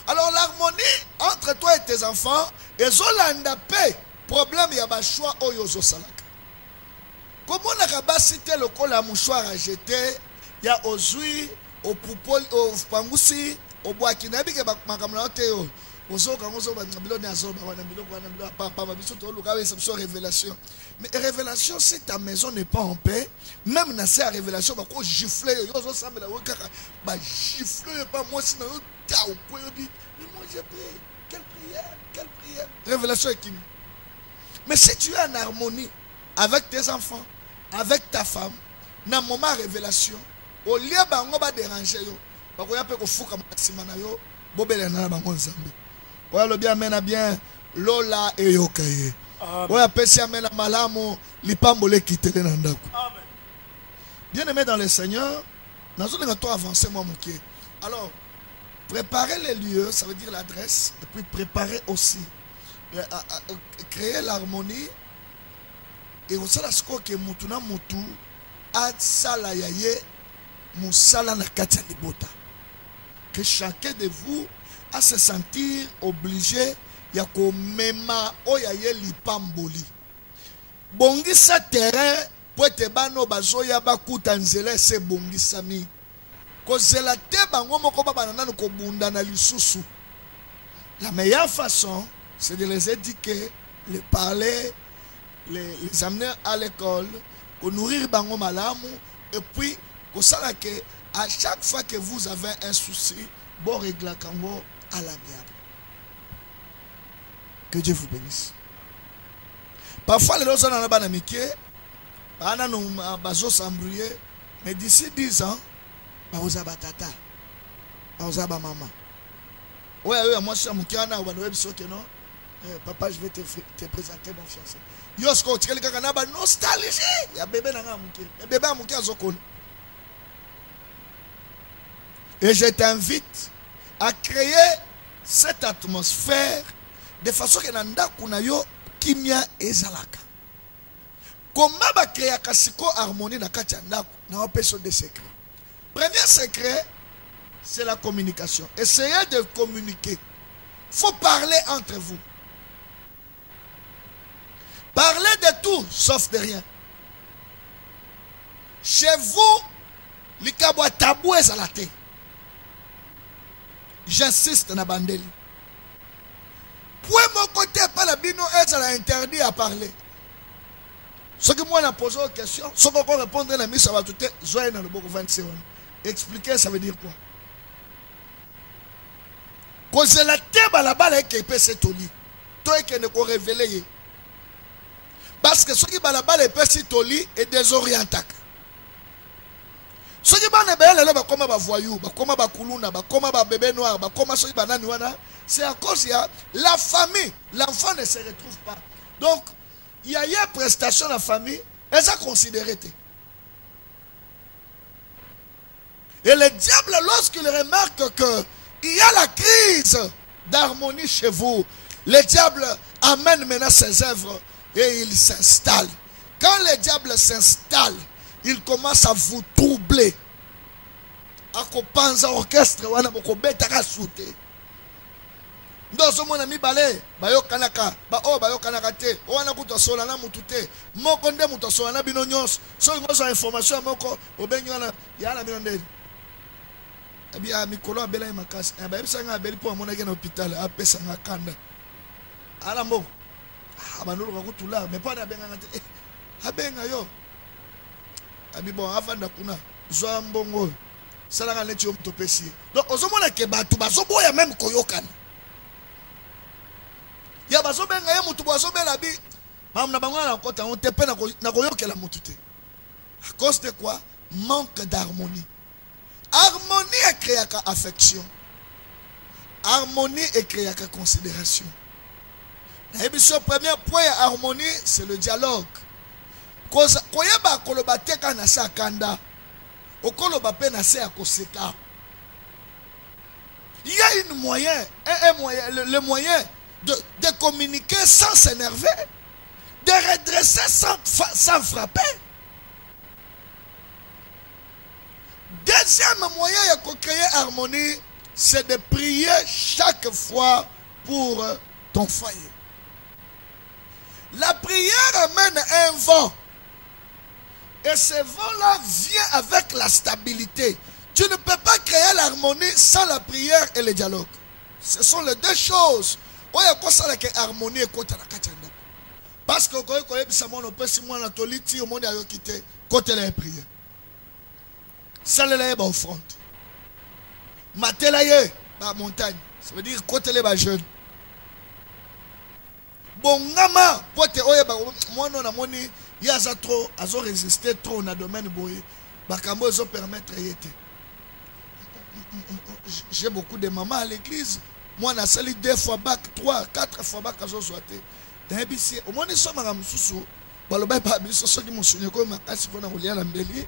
Alors l'harmonie entre toi et tes enfants, ezolanda pe problème ya ba choix oyo zo salaka. Comment on a pas cité le col à mouchoir à jeter, il y a aux huiles, au poupol, au pangousi, au bois qui n'a pas de macameloteo. Aux autres, on a révélation. Mais révélation, si ta maison n'est pas en paix, même dans cette révélation, on va gifler. Gifler, pas moi, sinon, mais moi j'ai prié. Quelle prière, quelle prière. Révélation est qui? Mais si tu es en harmonie avec tes enfants, avec ta femme, dans le moment de révélation, au lieu de déranger, il y a un fouka maximum. Le bien mène bien Lola et Yokaye. Ouais, pesi amena malamu lipambole kitele nandaku. Bien aimé dans le Seigneur, nous allons avancer moi mon pied. Alors, préparer les lieux, ça veut dire l'adresse, et puis préparer aussi, créer l'harmonie. Et on sait que mutuna mutu a sala yaye musala na kati ya libota. Que chacun de vous a se sentir obligé ya ko mema oyaye lipamboli. Bongisa terrain po te bano bazoya bakuta nzela se bongisami. Ko zela te bango moko baba nanu ko bunda na lisusu. La meilleure façon c'est de les éduquer, les parler, les amener à l'école, pour nourrir bango malamu, et puis pour ça que à chaque fois que vous avez un souci, bon régler kango à l'amiable. Que Dieu vous bénisse. Parfois les gens n'ont pas d'amitié, mais d'ici 10 ans, vous avez tata, vous avez maman. Oui, moi je suis un non. Papa, je vais te présenter mon fiancé. Yosko, tu as nostalgie. Il y a bébé dans mon cœur. Et je t'invite à créer cette atmosphère de façon que nanda kunayo kimia ezalaka. Comment va créer une harmonie dans le péché de secret? Premier secret, c'est la communication. Essayez de communiquer. Il faut parler entre vous. Parlez de tout, sauf de rien. Chez vous, les kabwa tabou est à la tête. J'insiste na bandeli. Pour mon côté, pas la bino est interdit à parler. Ce que moi, on a posé une question, ce qu'on va répondre à la mise, ça va tout être joyeux dans le bon 27. Expliquer, ça veut dire quoi? Quand c'est la terre la balle qui peut s'être au lit, toi qui ne peux révéler. Parce que ce qui la balle peut s'être au lit est désorienté. Ce qui va ne pas comme voyou, comme kuluna, comme bébé noir, comme ce qui va c'est à cause de la famille. L'enfant ne se retrouve pas. Donc, il y a une prestation dans la famille, elles ont considéré. Et le diable, lorsqu'il remarque qu'il y a la crise d'harmonie chez vous, le diable amène maintenant ses œuvres et il s'installe. Quand le diable s'installe, il commence à vous troubler. À kopanza orchestre, wana bokobeta ka souté. Ndozo mona mi balé, bayo kanaka, bayo kanaka te, wana kuto sola na mutute, moko nde muto sola na bino nyos, so ngozo information moko obenyo na yana bino nde. Abi a mikolo abela makasi, ba ebisa nga abeli po amona ke na hôpital, apesa nga kanda. Ala mbo. Abanulu bakutula, mais pas na benga ngate. Abenga yo. Abi bon avanda kuna, zo mbongo. Salanga neti yo mtopesi. Donc ozomona ke batu bazoboya même koyokana. Ya bazobenga ye mutu bazobela bi. Mam na bango na kota on tepe na koyokela mutu te. À cause de quoi? Manque d'harmonie. Harmonie est créée à affection. Harmonie est créée à considération. Le premier point harmonie, c'est le dialogue. Koyeba kolobate kana sa kanda. Okoloba pe na se akoseka. Il y a un moyen, le moyen de communiquer sans s'énerver, de redresser sans frapper. Deuxième moyen de créer harmonie, c'est de prier chaque fois pour ton foyer. La prière amène un vent. Et ce vent-là vient avec la stabilité. Tu ne peux pas créer l'harmonie sans la prière et le dialogue. Ce sont les deux choses. Parce que quand on côté la prière. Ça les offrande. Matelaye, la montagne. Ça veut dire côté les jeunes. Bon, nama, pote oye ba moi non amoni yaza trop, azo résister trop na domaine boye. Bakambo zo permettre yete. J'ai beaucoup de mamans à l'église. Moi na sali 2 fois bac, 3, 4 fois bac azo soité. D'habitude, au moins ils sont ma mususu. Baloba ba biso soki musunye ko makasi pona kolia la mbeli.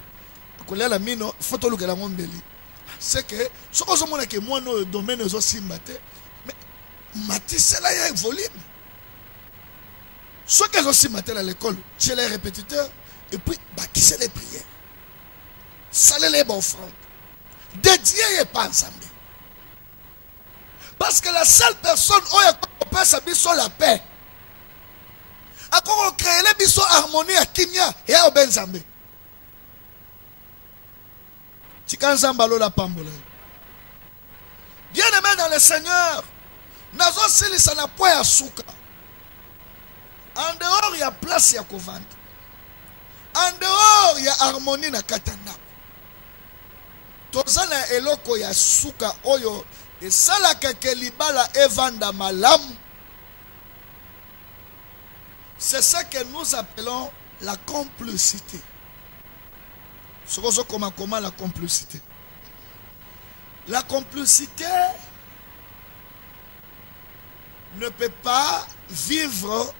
Kolia la mino, photo lukela mo mbeli. C'est que ce que zo mona ke moi no domaine zo simbate. Mais matisse là il y a un volume. Ceux qui ont aussi maté à l'école, chez les répétiteurs, et puis, qui c'est les prières. Salez les bons frères. Dédié et pas ensemble. Parce que la seule personne où on peut s'habiller la paix. À quoi on crée les bisous harmonie à Kimia et à Obenzambe. Tikanzambalo la pambola. Bien aimé dans le Seigneur, nazo sili sana point à souka. En dehors, il y a place, il y a couvent. En dehors, il y a harmonie na katana. Tozana eloko ya suka oyo et sala keke libala evanda malam. C'est ça que nous appelons la complicité. Ce qu'on comment la complicité. La complicité ne peut pas vivre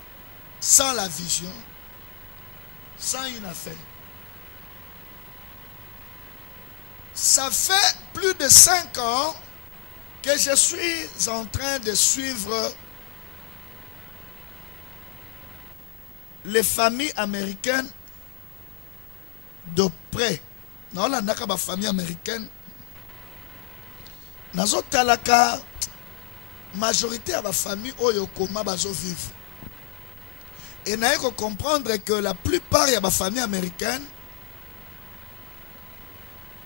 sans la vision, sans une affaire. Ça fait plus de 5 ans que je suis en train de suivre les familles américaines de près. Dans la famille américaine, dans la majorité de la famille oyokoma bazo vivre. Et nous devons comprendre que la plupart de la famille américaine,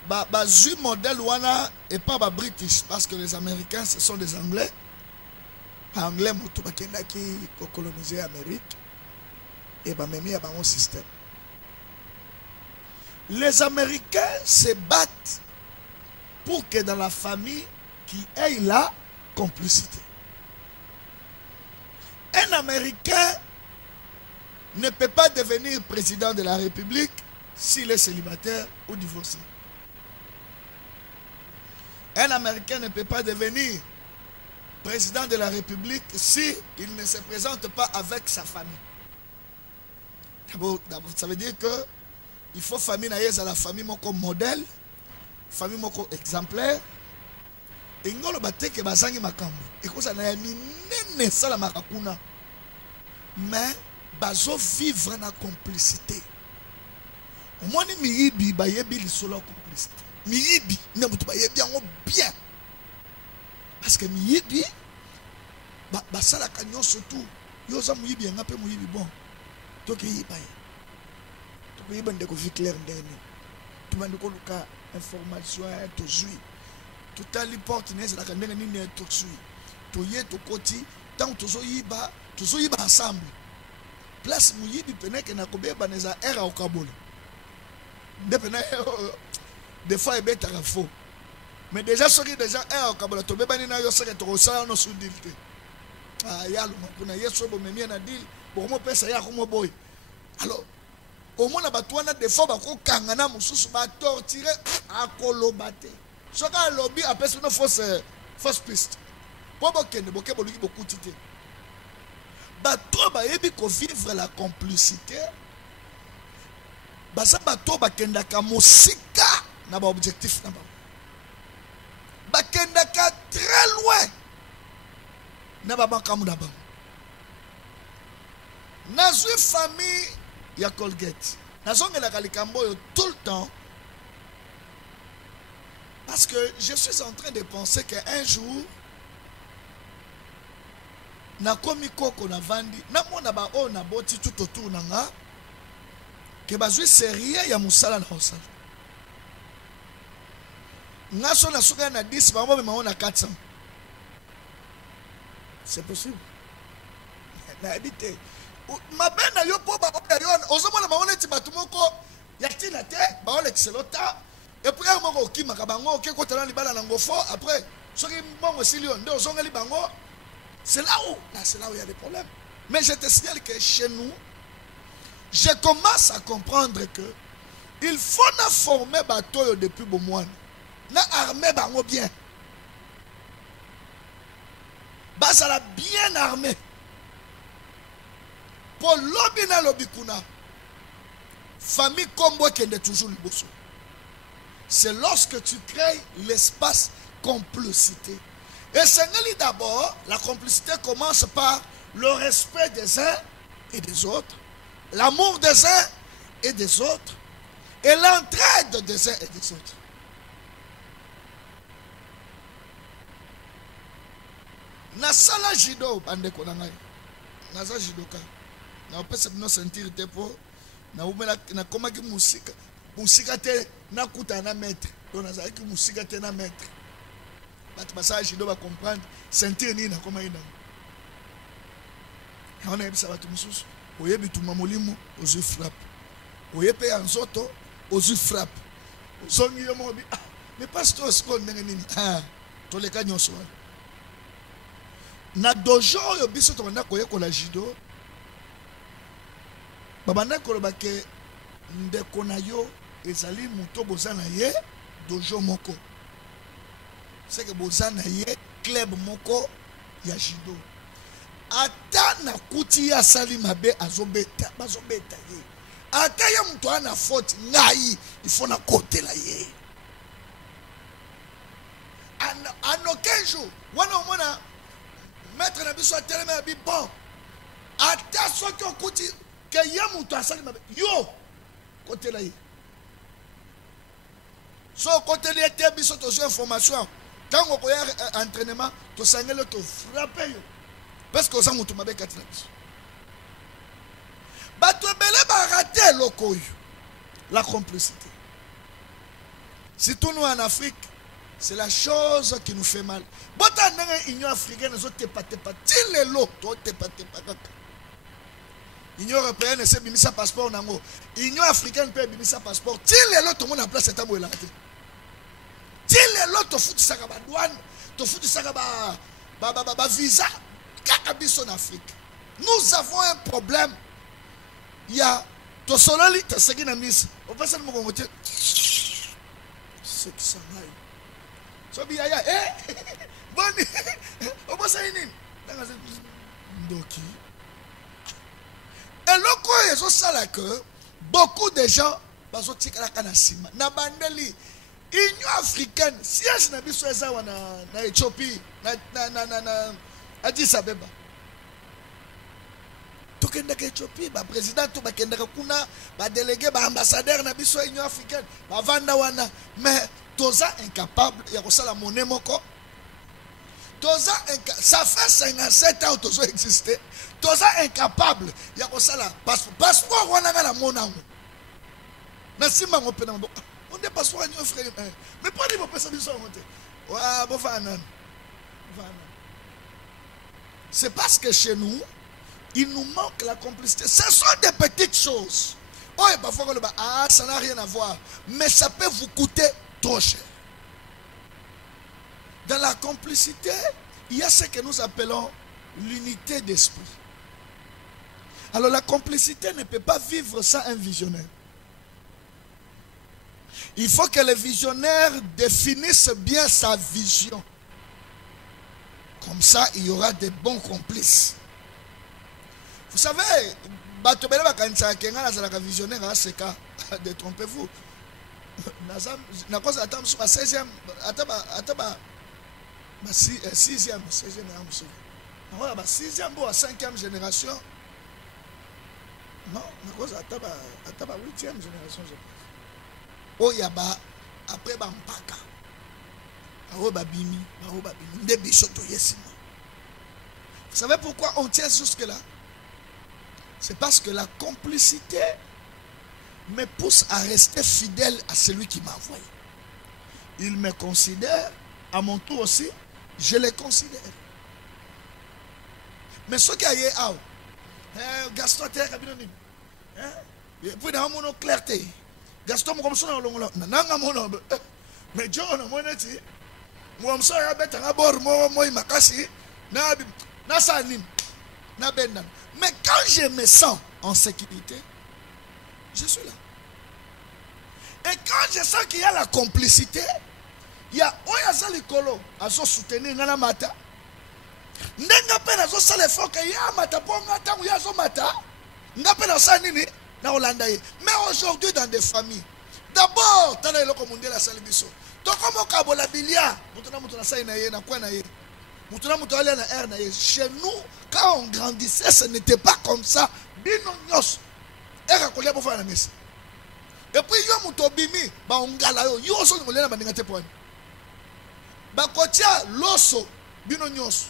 le modèle et pas british, parce que les Américains ce sont des Anglais. Anglais qui ont colonisé l'Amérique et même il y a un système. Les Américains se battent pour que dans la famille qui ait la complicité. Un Américain ne peut pas devenir président de la République s'il est célibataire ou divorcé. Un Américain ne peut pas devenir président de la République s'il ne se présente pas avec sa famille. D'abord, ça veut dire que il faut famille à la famille comme modèle, famille comme exemplaire. Et nous avons dit que nous avons dit mais bazo vivre na complicité. Au moins miyibi ba yebi lisolo complicité. Miyibi na mutu ba yebi yango bien. Parce que miyibi ba sala kanyo surtout yo za muyibi nga pe muyibi bon. To ke yiba ye. To ke yiba ndeko vie clair ndeni. Tu mandiko luka information to jui. Tout à l'importe n'est la kandenga ni ne to sui. To ye to koti tant to zo yiba ensemble. Place muyibi peneke na kobeba neza era okabolo. De peneke des fois il bête à faux. Mais déjà ceux qui déjà era okabolo to beba ni na yo seke to sala no sudilité. Ah yalo kuna yeso bo memia na deal bo mo pesa ya ko mo boy. Alors au moins na batwana des fois ba ko kangana mususu ba torturer akolobate. Soka lobby apesi no fausse piste. Po bokende boke boluki beaucoup tité. Bato bayebi ko vivre la complicité. Basa bato bakendaka mosika na ba objectif na ba. Bakendaka très loin na ba makamu na ba. Nazui famille ya Colgate. Nazongela kalikambo yo tout le temps. Parce que je suis en train de penser qu'un jour na komi koko na vandi na mona ba o na boti tout autour na nga ke bazwi sérieux ya musala na osala nga so na suka na 10 ba mo be maona 400. C'est possible na habité ma bena yo po ba yo ozomona maona ti batumoko ya tina te ba ole tselota et puis moko okimaka bango ke kotala libala na ngofo après soki mbongo silio nde ozongeli bango. C'est là où il y a des problèmes. Mais je te signale que chez nous, je commence à comprendre que il faut na former bateau depuis bon mois. Na armé bango bien. Basa la bien armé. Pour lobby na lobby kuna. Famille combo kende toujours le bosso. C'est lorsque tu crées l'espace complicité. Et c'est d'abord, la complicité commence par le respect des uns et des autres, l'amour des uns et des autres, et l'entraide des uns et des autres. Nasala jido bande konangai. Nasa jidoka. Na opesa bino sentir tepo. Na umela na koma ki musika. Musika te na kuta na maître. Donc nasa ki musika te na maître. Batu basage doit comprendre sentir ni na koma ina. On a ebisa batu mususu oyebi tuma molimo ozu frappe. Oyepe anzoto ozu frappe. Zongi yo mobi. Mais pasteur sko ndenge nini? Ah, to le ka nyonso. Na dojo yo biso to banda koye kola judo. Babanda koloba ke ndeko na yo ezali muto bozana ye dojo moko. C'est que bozana ye club moko ya judo. Ata na kuti ya sali mabe azobeta bazobeta ye. Ata ya mtu ana faute ngai il faut na côté la ye. En aucun jour wana omona maître na biso atelema bi bon. Ata soki okuti que yamuto asali mabe yo côté là so côté là té biso to information tango ko ya entraînement to sangelo to frapper yo parce que ça muto mabe katina biso bato belé ba rater lokoyo la complicité. Surtout nous en Afrique, c'est la chose qui nous fait mal. Bota dans l'Union africaine, ils ont pas les lots, l'Union européenne, c'est bimisa passeport nango. L'Union africaine peut bimisa passeport. Ti les lots, tout le monde en place c'est tabou là. Ti les lots, to fout ça ba douane, to fout ça ba visa. Kakabis en Afrique. Nous avons un problème. Il y a to sololi, to segina mis. On passe le mot côté. C'est qui ça maille. Sobi ya boni. On passe une. Donc et loko yeso sala que beaucoup de gens bazo tikala kana sima. Na bandeli Union africaine, si na biso eza wana na Ethiopie, na Addis Abeba. Tokendaka Ethiopie, ba président to bakendaka kuna, ba délégué, ba ambassadeur na biso Union africaine, ba vanda wana, mais toza incapable ya kosala monnaie moko. Toza ça fait 57 ans tozo exister. Toza incapable ya kosala passeport wana na monango. Na simba ngope na mboka. On est passeport Union africaine. Mais pas ni bope ça biso monte. Wa bo vana. C'est parce que chez nous il nous manque la complicité. Ce sont des petites choses. Oh, et parfois, ça n'a rien à voir. Mais ça peut vous coûter trop cher. Dans la complicité, il y a ce que nous appelons l'unité d'esprit. Alors la complicité ne peut pas vivre sans un visionnaire. Il faut que le visionnaire définisse bien sa vision. Comme ça, il y aura des bons complices. Vous savez, Batobele Bakanisa Kenga Nazalaka visionnaire à ce cas, détrompez-vous. Na cause attendre sur la 16e, ataba 6e, 16e, 6e, 5e génération. Non, na cause ataba 8e génération. Oh yaba après Bampaka. Aroba bimi, nde bisoto yesima. Vous savez pourquoi on tient jusque là? C'est parce que la complicité me pousse à rester fidèle à celui qui m'a envoyé. Il me considère, à mon tour aussi, je les considère. Mais ce qui a eu, Gaston, tu es cabinet. Puis dans mon clarté, Gaston, comme ça, mais John, mon étier, moi, je suis à bord, moi, il m'a cassé, na sanim, na bendan. Mais quand je me sens en sécurité, je suis là. Et quand je sens qu'il y a la complicité, il y a Oyaza Likolo à se soutenir dans la mata. N'enga pena zo sale foka ya mata ponga tangu ya zo mata. N'enga pena sa nini na Hollande. Mais aujourd'hui dans des familles, d'abord tala eloko mondial la salibiso. To comme kabola bilia, mutuna sa ina ye na kwa na ye. Mutuna mutala na air na ye. Chez nous, quand on grandissait, ce n'était pas comme ça. Bino nyos. Eka kolia pour faire la messe. Et puis yo mutobimi ba ongala yo so ngolena ba ngate point. Ba kotia loso bino nyos.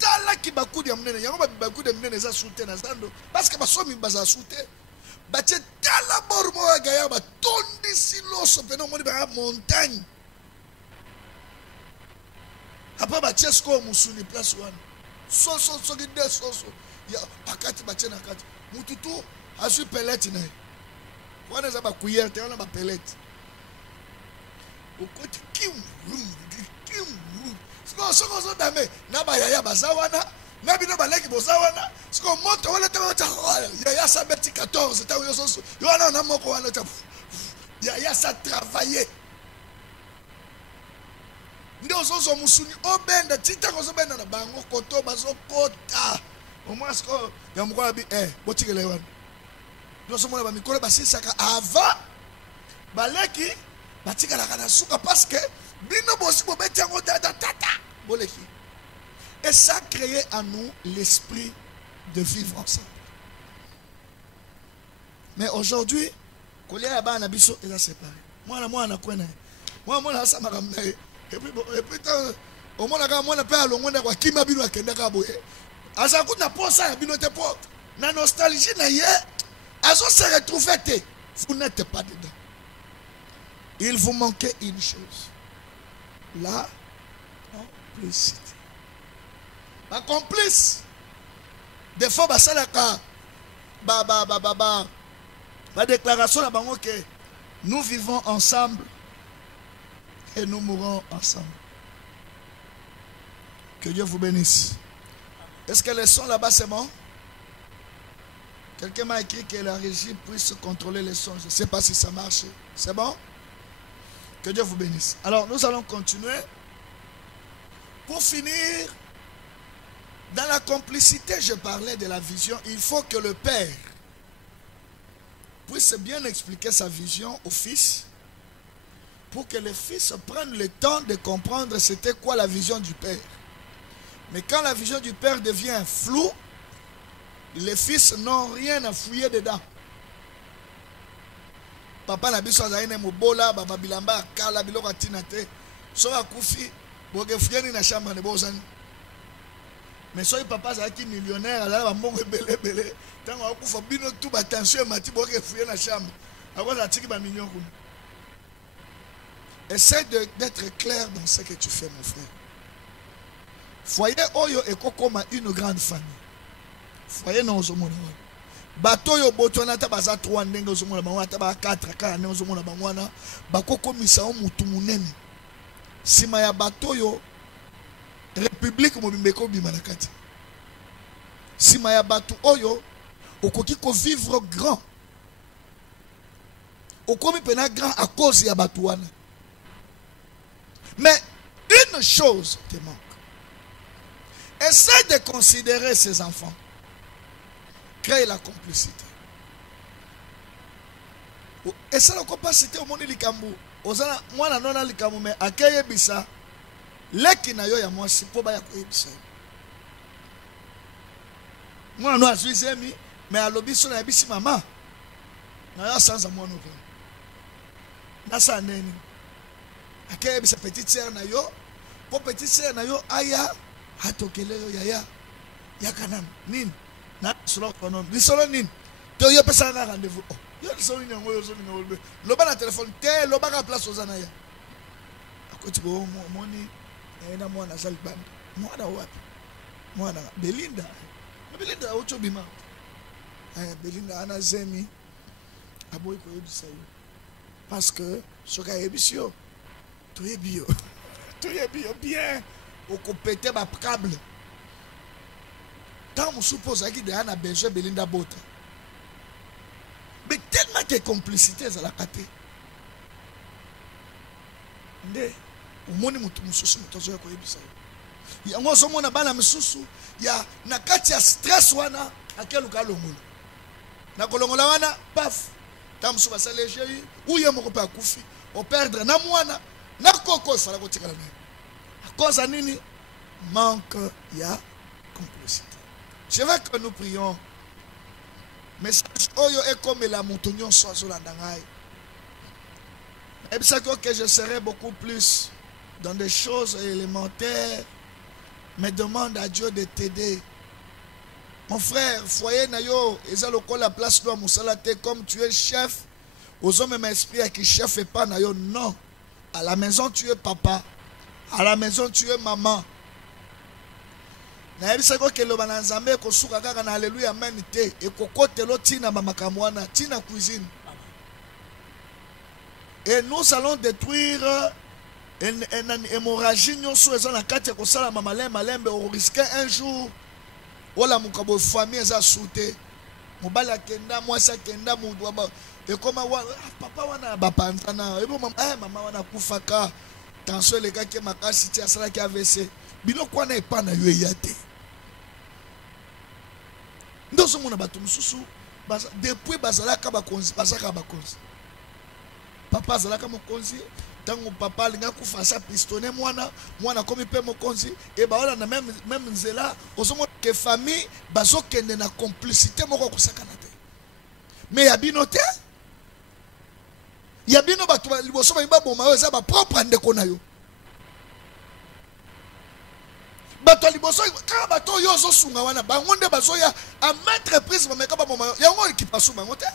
Tala ki bakudi ya mnene yango ba bakudi ya mnene za soute na zando parce que ba somi baza soute. Ba che tala bormo ga ya ba tondi si loso peno moni ba montagne. Après ba chesko musuni place one. So gide so ya pakati ba chena kati. Mututu asu pellet na. Wana za ba cuillère te wana ba pellet. Okoti kim. Siko dame na ba yaya bazawana na bino baleki bozawana siko moto wala ta yaya sa beti 14 ta yo so yo wana na moko wana ta yaya sa travailler ndio so musuni obenda tita ko so benda na bango koto bazo kota au moins siko ya mukwa bi botikele wana ndio so mona ba mikolo basisaka avant baleki batika la kana suka parce que bino bosi bo beti ngo tata boleki. Et ça a créé en nous l'esprit de vivre ensemble. Mais aujourd'hui, Kolia Yaba Nabiso est séparé. Moi, on a quoi? Moi, ça m'a ramené. Et puis, au moins, on a pas l'homme qui m'a bien à Kendakaboé. À ça, on n'a pas ça, binote pas. La nostalgie n'a pas. À ça, se retrouver, vous n'êtes pas dedans. Il vous manquait une chose. La complicité. La complice. Des fois, ça la la déclaration là que nous vivons ensemble et nous mourrons ensemble. Que Dieu vous bénisse. Est-ce que les sons là-bas c'est bon? Quelqu'un m'a écrit que la régie puisse contrôler les sons. Je ne sais pas si ça marche. C'est bon? Que Dieu vous bénisse. Alors nous allons continuer. Pour finir, dans la complicité, je parlais de la vision. Il faut que le Père puisse bien expliquer sa vision au Fils pour que le Fils prenne le temps de comprendre c'était quoi la vision du Père. Mais quand la vision du Père devient floue, les fils n'ont rien à fouiller dedans. Papa n'a pas besoin de mobola, baba bilamba, kala biloko tinate. Soa kufi, boge fuyeni na chambre de bozan. Mais soy papa ça qui millionnaire, là va mongo belé. Tant on kufa bino tout attention mati boge fuyeni na chambre. Avant la tiki ba million kun. Essaie d'être clair dans ce que tu fais mon frère. Foyer oyo ekokoma une grande famille. Foyer non ozomona. Bato yo botona ta baza 3 ndenge ozomona bango ta ba 4 ka ndenge ozomona bango wana bakokomisa o mutu munene. Sima ya bato yo république mobimbe ko bima na kati. Sima ya bato oyo okoki ko vivre grand. Okomi pena grand à cause ya bato wana. Mais une chose te manque. Essaie de considérer ses enfants. Crée la complicité. Essaie la complicité au monde likambu. Ozana mwana nona likambu mais akeye bisa. Leki na yo ya mwasi po ba ya koyebisa. Mwana no azwizemi mais alobi so na bisi mama. Na ya sanza mwana ko. Na sa neni. Akeye bisa petite sœur na yo. Po petite sœur na yo aya hatokele yo yaya. Yakanam nini? Na solo kono lisolo nini to yo pesa na rendez-vous yo lisolo nini ngoyo zo nini olbe loba na téléphone te loba ka place ozana ya akoti bo moni na mwana salban mwana wapi mwana Belinda ocho bima Belinda ana zemi aboy ko yebisa yo parce que soka yebisio to yebio bien o compéter ba câble. Quand on suppose qu'il y a un besoin Belinda Bota. Mais tellement que complicité à la kate. Nde, au monde mutu mususu mutazo yako yebisa. Ya ngoso mona bana mususu ya nakati ya stress wana akeluka longola. Na kolongola wana paf. Tam suba saleje uye moko pa kufi, o perdre na mwana na koko fala ko tikala na. À cause de nini manque ya complicité. Je veux que nous prions. Message oyo est comme la montagne soit sur la dangaï. Et c'est que je serai beaucoup plus dans des choses élémentaires. Mais demande à Dieu de t'aider. Mon frère, foyer nayo, ezaloko la place doit moussalate comme tu es chef. Aux hommes m'inspire qui chef et pas nayo. Non. À la maison tu es papa. À la maison tu es maman. Na yebisa ko kelo bananzambe ko suka kaka na haleluya amen te e kokotelo tina makambo wana tina cuisine. Et nous allons détruire une hémorragie nyonso eza na kati ko sala malembe au risquer un jour wala mukabo famille eza souté mobala kenda mwasa kenda mudwa ba e koma papa wana bapanzana ebo mama wana kufaka tension le kake makasi ti asala ki AVC biloko wana epana yo yate. Nous sommes depuis bazalaka bakonzi bazaka bakonzi papa zalaka mokonzi tango papa linga kufasa pistonné mwana komi pe mokonzi et ba wala na même nzela osomo que famille bazokende na complicité moko kusakana te Mais yabino te. Yabino batuba liboso ba imba boma eza ba propre ndeko na yo. Bato liboso ka bato yo zo sunga wana bangonde bazoya a mettre prise ba meka ba boma yango ki pasu bango te.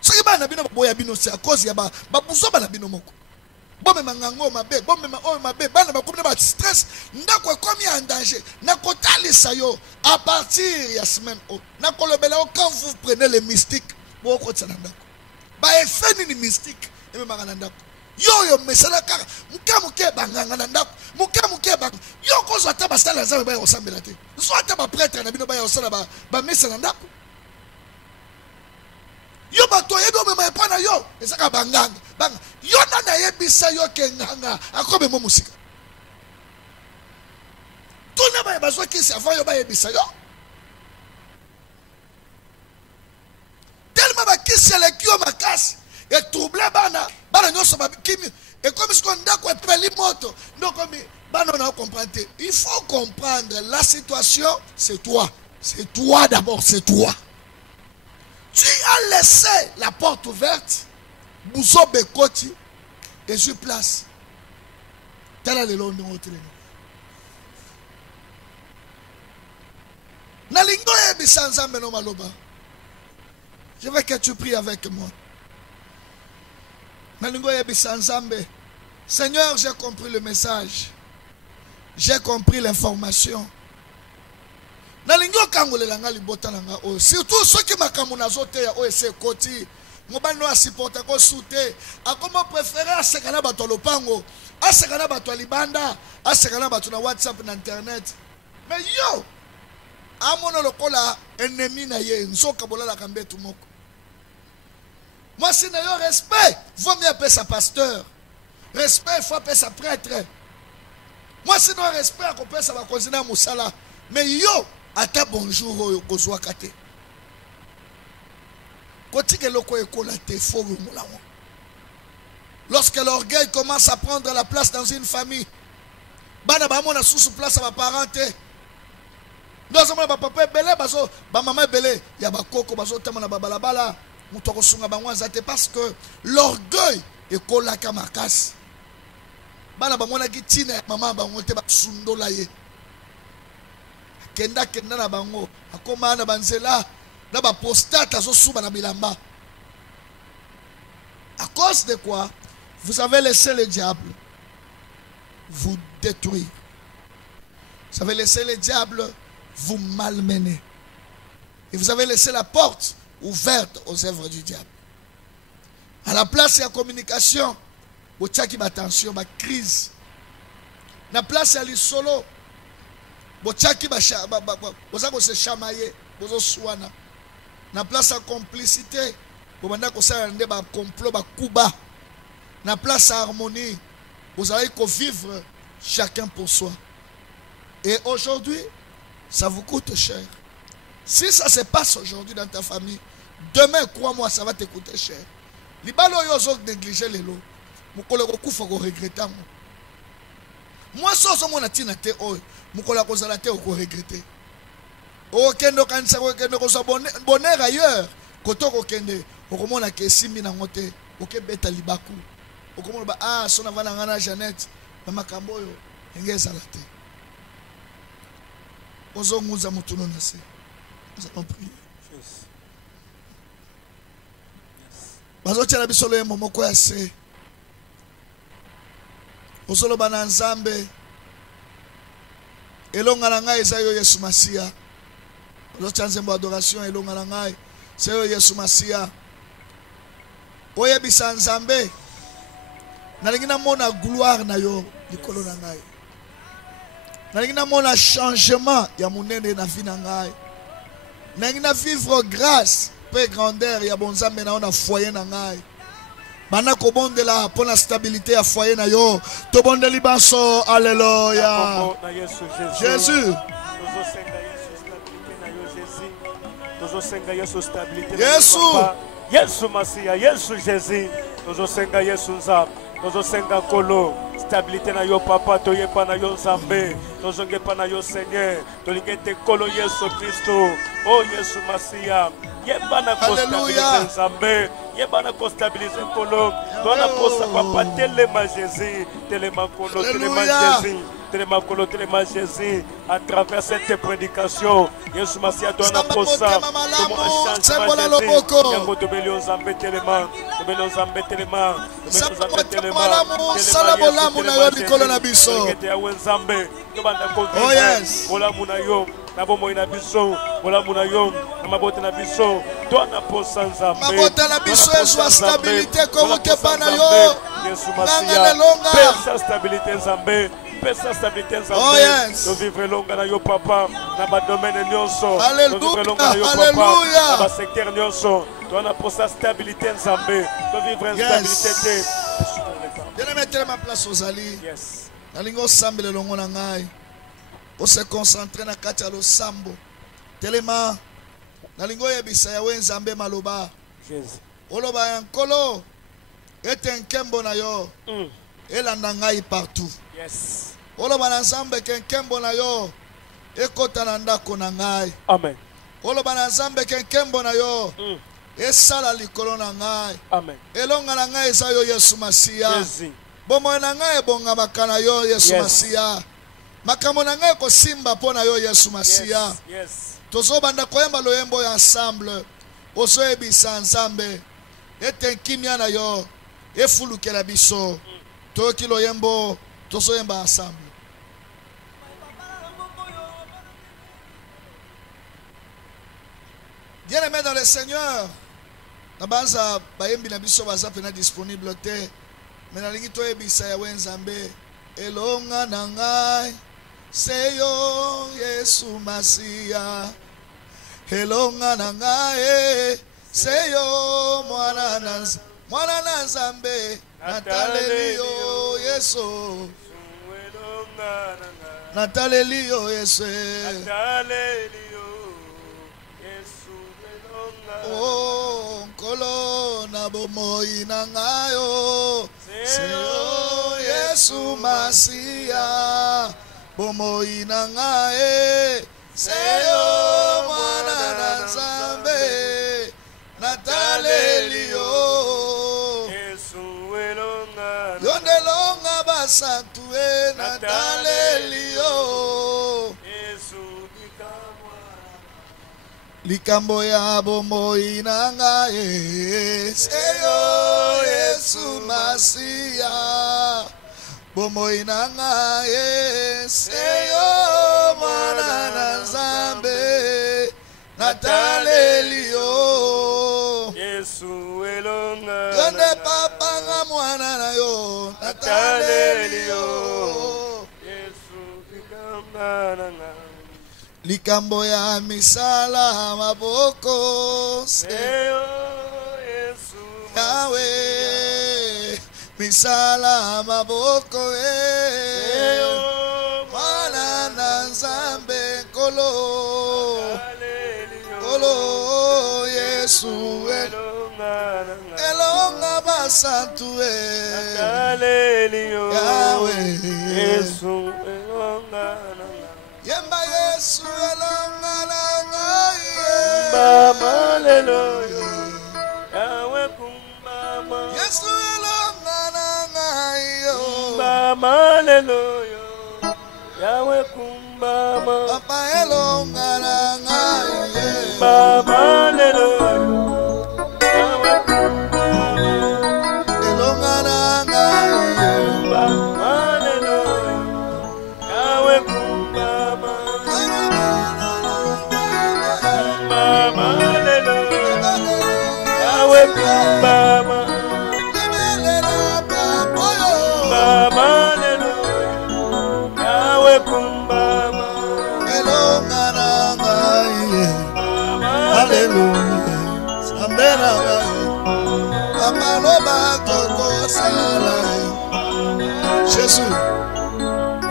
Soki bana bino boya bino c'est à cause ya ba buzo bana bino moko. Bombe mangango mabe, bombe ma o mabe, bana ba komina ba stress, ndako komi en danger. Na kotalisa yo à partir ya semaine o. Na kolobela quand vous prenez les mystiques, bo ko tsana ndako. Ba efeni ni mystique e me mangana ndako. Yo mesala kaka, muke banganga na ndako. Muke bang. Yo ko zo ta ba sala nzambe ba yo sambela te. Zo ta ba prêtre na bino ba yo sala ba mesa na ndako. Yo bato yedo me mai pana yo ezaka banganga banga yo na yebisa yo kenganga akobe mo musika tuna ba bazo kisi avant yo ba yebisa yo tellement ba kisi le kio makasi et troubler bana nyoso ba kimi et comme ce qu'on ndako epeli moto donc comme bana na comprendre il faut comprendre la situation c'est toi d'abord c'est toi. Tu as laissé la porte ouverte, Bousso Bekoti, et sur place. Tala le long de notre ligne. Nalingo ebi sanzambe no maloba. Je veux que tu pries avec moi. Nalingo ebi sanzambe. Seigneur, j'ai compris le message. J'ai compris l'information. Nalingo kangolela nga libota nanga o surtout ceux qui makambo nazote ya OSC koti ngobano asipota ko sute akoma préférer asekana bato lopango asekana bato libanda asekana bato na WhatsApp na internet mais yo amono lokola ennemi na ye nzoka bolala kambetu moko. Moi si na yo respect vaut mieux appeler sa pasteur, respect faut appeler sa prêtre. Moi si no respect akopesa sa bakonzina musala mais yo ata bonjour oyo kozwa kate kotike loko ekola te fo mulawo. Lorsque l'orgueil commence à prendre la place dans une famille, bana ba mona sous place à ba parenté ndozo mona ba papa belé bazo ba maman belé ya ba koko bazo tamana ba balabala muto ko sunga ba mwanza te parce que l'orgueil ekola ka makasi bana ba mona kitina maman ba ngote ba sundola ye kenda na bango akoma na banzela na ba postate azo suba na bilamba. À cause de quoi vous avez laissé le diable vous détruire. Vous avez laissé le diable vous malmener. Et vous avez laissé la porte ouverte aux œuvres du diable. À la place de la communication, vous avez attention, la crise. À la place de l'isolo, vous avez se chamailler, vous avez soigné. À la place de la complicité, vous avez un complot, à la place de l'harmonie, vous allez vivre chacun pour soi. Et aujourd'hui, ça vous coûte cher. Si ça se passe aujourd'hui dans ta famille, demain, crois-moi, ça va te coûter cher. Les balles ont négligé les lots. Mon collègue il faut regretter. Moi, ça, c'est mon atina te oh. Mon collègue il faut regretter. Oh, kendo kanisa kendo kosa bonheur ailleurs. Koto ko kende, okomona ke simbi na ngote, okebeta libaku. Okomona ba ah sona vana ngana Jeannette, mama kamboyo, engeza la te. Ozo nguza mutuno na se. Nous allons prier. Bazo tela bisolo ye momoko ya se. Osolo bana nzambe. Elonga na ngai eza yo Yesu Masia. Ozo tyanze mbo adoration elonga na ngai. C'est yo Yesu Masia. Oye bisa nzambe. Nalingi na mona gloire na yo likolo na ngai. Nalingi na mona changement ya munene na vie na ngai. Nalingi na vivre grâce pe grandeur ya bonzambe na ona foyer na ngai. Bana ko bondela pour la stabilité ya foyer na yo. To bondeli baso alléluia. Jésus. Yesu Masia, Yesu Jésus, Tozosenga Yesu Nzam, Tozosenga Kolo, Stabilité na yo papa, toye pa na yo Nzambe, tozonge pa na yo Seigneur, tolinge te kolo Yesu Kristo, oh Yesu Masia, yeba na kostabilize Nzambe, yeba na kostabilize kolo, tona kosa papa telema Jésus, telema kolo, telema Jésus. Téléma Jésus, à travers cette prédication, Yesu Masia doit na posa, comme un changement Jésus, yango tobeli Nzambe téléma, tobeli Nzambe téléma, tobeli Nzambe téléma, Nzambe, tobanda konfirme, bola muna yo, na bomo ina biso, bola muna yo, na mabote na biso, doit na posa Nzambe, mabote na biso ezwa stabilité komuke pana yo, Yesu Masia, pesa stabilité Nzambe. Pesa stabilité Nzambe, nous vivre longa na yo papa, na ba domaine nyonso, nous vivre longa na yo papa, na ba secteur nyonso, toi na pour sa stabilité Nzambe, nous vivre en stabilité. Viens mettre ma place aux alliés. Yes. Na lingo sambe le longo na ngai. On se concentrer na kati ya lo sambo. Telema na lingo yebisa ya we Nzambe maloba. Jésus. Oloba ya nkolo ete nkembo na yo. Elanda ngai partout. Yes. Oloba na Nzambe ke nkembo na yo ekota na ndako na ngai. Amen. Oloba na Nzambe ke nkembo na yo esala likolo na ngai. Amen. Elonga na ngai eza yo Yesu Masia. Jésus. Bomo na ngai ebonga makana yo Yesu Masia. Makambo na ngai kosimba po na yo Yesu Masia. Yes. Tozobanda koyemba loyembo ya ensemble. Ozoyebisa Nzambe ete nkimia na yo efulukela biso. Toki loyembo tozoyemba ensemble. Bien-aimés dans le Seigneur, nabanza bayembi na biso baza pena disponible te, mais nalingi toyebisa ya Nzambe elonga na ngai seyo Yesu Masia, elonga na ngai seyo mwana na Nzambe natalelio Yesu, natalelio Yesu, oh nkolo na bomoi na ngayo seyo Yesu Masia, bomoi na ngae seyo mwana na Nzambe natalelio yonde longa basantu natalelio likambo ya bomoi na ngai seyo Yesu Masia, bomoi na ngai seyo mwana na Nzambe natalelio Yesu elonga yonde papa nga mwana na yo natalelio Yesu likamba na ngai likambo ya misala maboko seyo Yesu Yawe misala maboko seyo mwana na Nzambe kolo kolo Yesu elonga basantu Yawe Yesu elonga yemba Yesu elonga na ngai Mama haleluya Yawe kumbama Yesu elonga na ngai Mama haleluya Yawe kumbama Papa elonga na ngai Mama haleluya Yawe kumbama elonga na ngai Mama haleluya Yawe kumbama Mama haleluya Yawe kumbama Mama haleluya Yawe kumbama elonga na ngai haleluya sambela Papa loba koko sala Jésus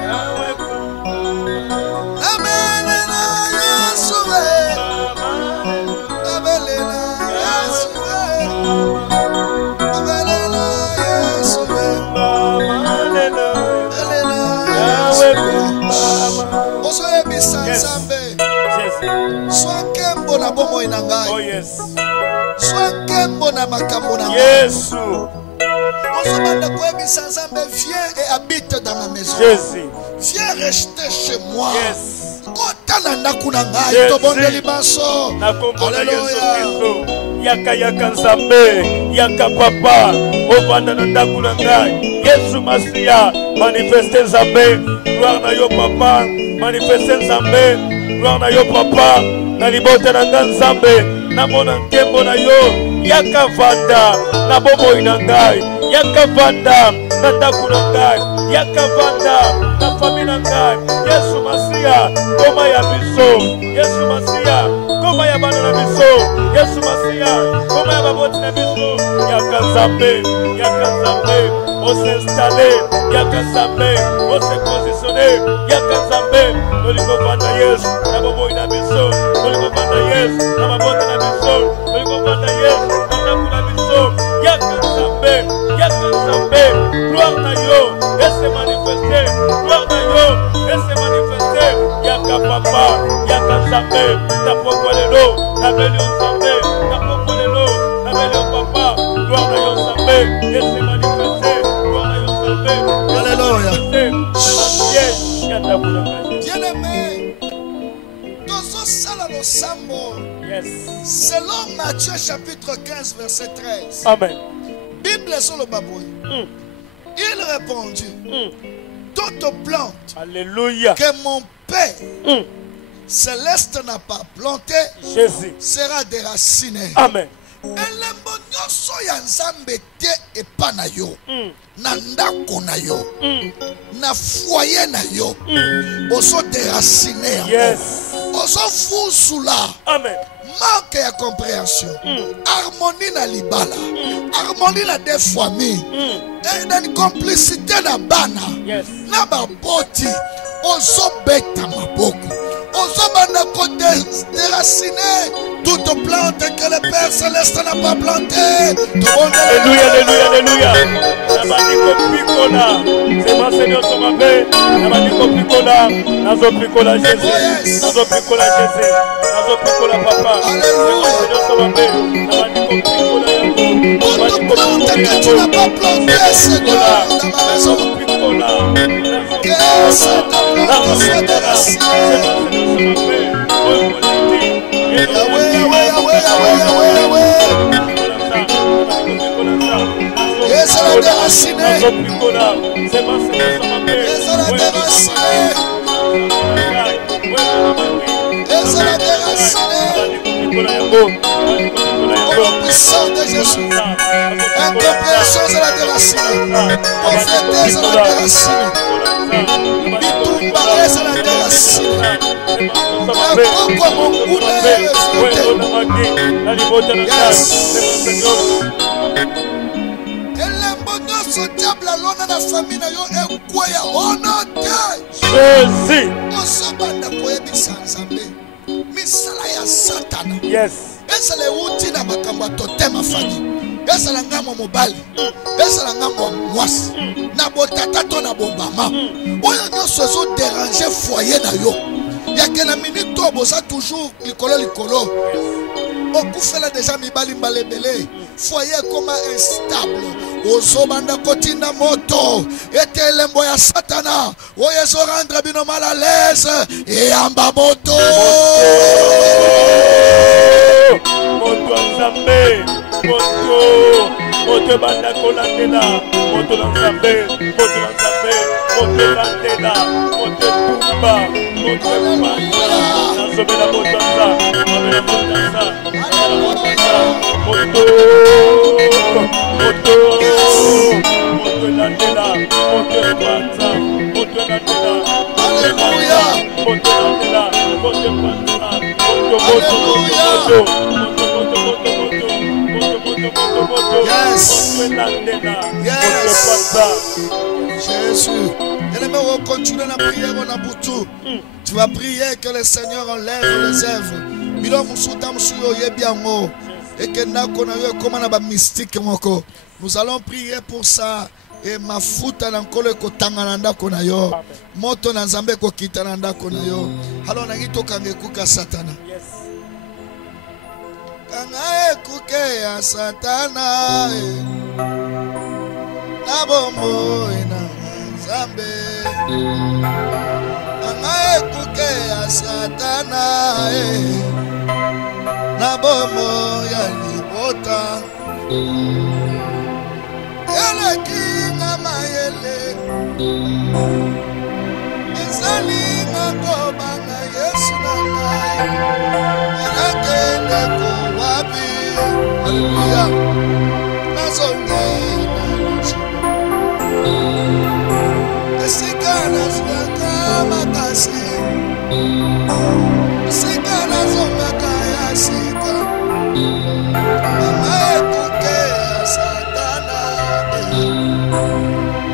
Yawe kumbama amene na Yesu amene na Yesu amene na Yesu Mama haleluya Nzambe. Sois kembo na bomo inangai. Oh yes. Sois kembo na makambo na ngai. Yes. Ozobanda koyebisa Nzambe, viens et habite dans ma maison. Jésus. Viens rester chez moi. Yes. Kota na ndaku na ngai tobondeli baso. Alléluia. Yaka yaka Nzambe, yaka papa, ovanda na ndaku na ngai. Yesu Masia, manifeste Nzambe, gloire na yo papa, manifeste Nzambe, gloire na yo papa, na libota na nga Nzambe, na mona nkembo na yo, yaka vanda, na bomoi na ngai, yaka vanda, na ndaku na ngai, yaka vanda, na fami na ngai. Yesu Masia, koma ya biso, Yesu Masia, koma ya bana na biso, Yesu Masia, koma ya baboti na biso, yaka Nzambe, yaka Nzambe, on s'installer, yaka Nzambe, on se positionner, yaka Nzambe, toliko vanda Yesu, na bomoi na biso, toliko vanda Yesu, na baboti na biso, toliko vanda Yesu, na ndaku na biso, yaka Nzambe, yaka Nzambe, gloire na yo, et se manifester, gloire na yo, et se manifester, yaka papa, yaka Nzambe, na pokwa lelo, na beli Nzambe, na pokwa lelo, na beli papa, gloire na yo Nzambe, et se manifester, gloire na yo Nzambe. Alléluia. Bien-aimé, yes. Selon Matthieu chapitre 15 verset 13. Amen. Bible sur le baboué. Il répondit, toute plante Alléluia. que mon Père céleste n'a pas planté Jésus sera déracinée. Amen. Elembo nyonso ya Nzambe te epa na yo, na ndako na yo, na foyer na yo, ozo déraciner yango. Yes. Ozo fusula. Amen. Manque ya compréhension. Harmonie na libala. Harmonie na des familles. Et na complicité na bana. Yes. Na baboti. Ozo beta maboko. Ozo banda kote déraciner toute plante que le Père Céleste n'a pas plantée. Alléluia, alléluia, alléluia. Nabaniko pikola. C'est mon Seigneur son mauvais. Nabaniko pikola. Nazo pikola Jésus. Nazo pikola Jésus. Nazo pikola papa. Alléluia. Seigneur son mauvais. Nabaniko pikola yango. Toute plante que tu n'as pas plantée, Seigneur, dans ma maison. Que cette plante soit déracinée. Yahweh, Yahweh, Yahweh, Yahweh, Yahweh. Et c'est la déracinée. Et c'est la déracinée. Et c'est la déracinée. Au nom puissant de Jésus. Incompréhension, c'est la déracinée. Pauvreté, c'est la déracinée. Bitumba, c'est la déracinée. Pourquoi mon poulet est diable alona na famille na yo ekweya ona te. Jésus. Osobanda koyebisa Nzambe misala ya Satana. Yes. Ezala euti na makambo ya totema fani. Ezala ngambo mobali. Ezala ngambo mwasi. Na botata to na bombama. Oyo nyonso ezo déranger foyer na yo. Yake na minute oboza toujours likolo. Okufela déjà mibali mbalebele. Foyer koma instable. Ozobanda kotinda moto. Ete elembo ya Satana. Oyo ezo rendre bino mal à l'aise. Et amba moto. Moto Nzambe. Moto banda kolandela. Moto Nzambe. Moto Nzambe. Moto landela. Moto tumba. Moto mandala. Nazobela moto Nzambe. Nazobela moto Nzambe. Moto landela. Moto panza. Moto landela. Alléluia. Moto landela. Moto panza. Yes. Yes. Jésus. On va continuer la prière on a boutou. Tu vas prier que le Seigneur enlève les œuvres. Et que nous allons prier pour ça. e mafuta na nkolo ekotanga na ndako na yo. Moto na Nzambe ekokita na ndako na yo. Alors nangi tokanga ekuka Satana. Yes. Kanga ekuke ya Satana na bombo na Nzambe. Kanga ekuke ya Satana na bombo ya libota. Ele kinga mayele ezali ngakobanga Yesu na ngai elakende ko wapi. Haleluya. Nazonge na lushi esika nazwaka makasi esika nazongaka ya sika mama ekuke ya Satana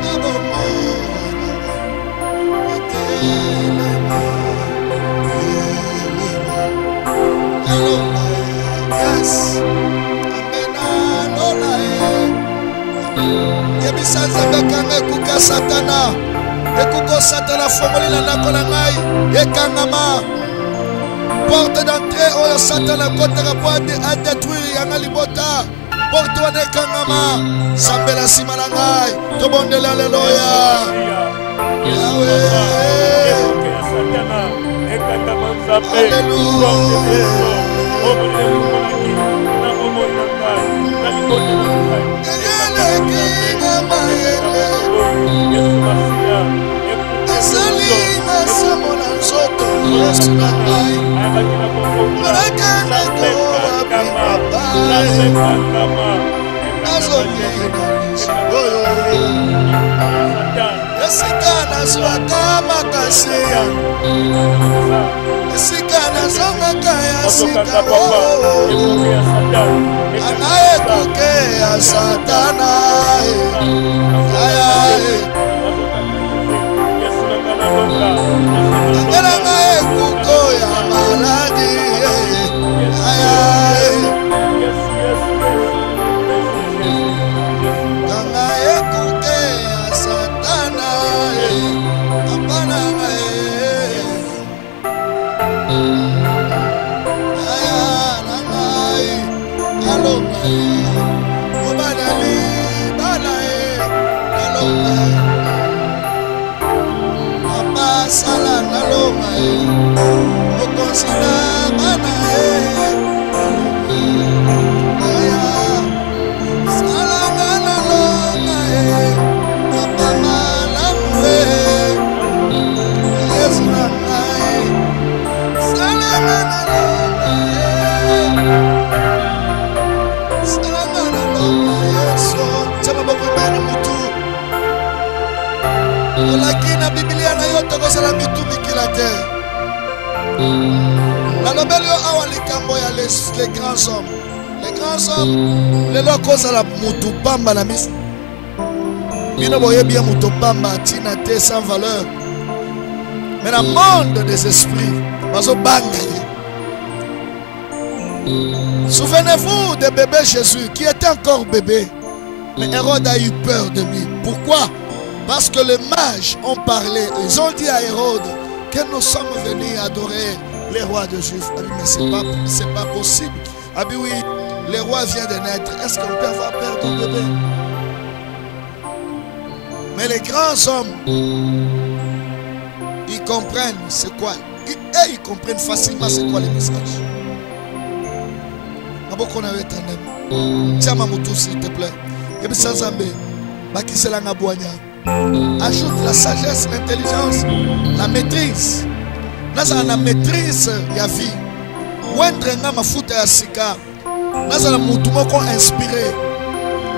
na bombo etelema yes amena lola yebisa Nzambe kanga ekuka Satana ekuko Satana fongoli na ndako na ngai ekangama. Porte d'entrée oyo Satana kotaka po adétruire yanga libota porte wana ekangama. Nzambe na nsima na ngai tobondela Alleluya. Esikana swaka makasi esikana zongaka ya sika ana ekuke ya Satana angelanga ekuko ya maladi kanga ekuke ya Satana apana nangai alongai obadali banae alongai papa sala nalongai okonsina banae Lakina Biblia na yote kozala mitumikila te. Nalobeli yo awa likambo ya les grands hommes. Les grands hommes lelo kozala mutu pamba na misi. Bino boyebi ya mutu pamba tina te sans valeur. Mais dans le monde des esprits, bazo banga ye. Souvenez-vous de bébé Jésus qui était encore bébé. Mais Hérode a eu peur de lui. Pourquoi? Parce que les mages ont parlé. Ils ont dit à Hérode que nous sommes venus adorer les rois de Juifs. Ah oui, mais c'est pas possible. Ah oui, le roi vient de naître. Est-ce qu'on peut avoir peur d'un bébé? Mais les grands hommes, ils comprennent c'est quoi. Et ils comprennent facilement c'est quoi les messages. Tiens, Mamoutou, s'il te plaît. Et puis, sans Zambé, ajoute la sagesse, l'intelligence, la maîtrise. La maîtrise, la vie. Ouendrenga mafuta ya sika. Nazala mutu moko inspiré.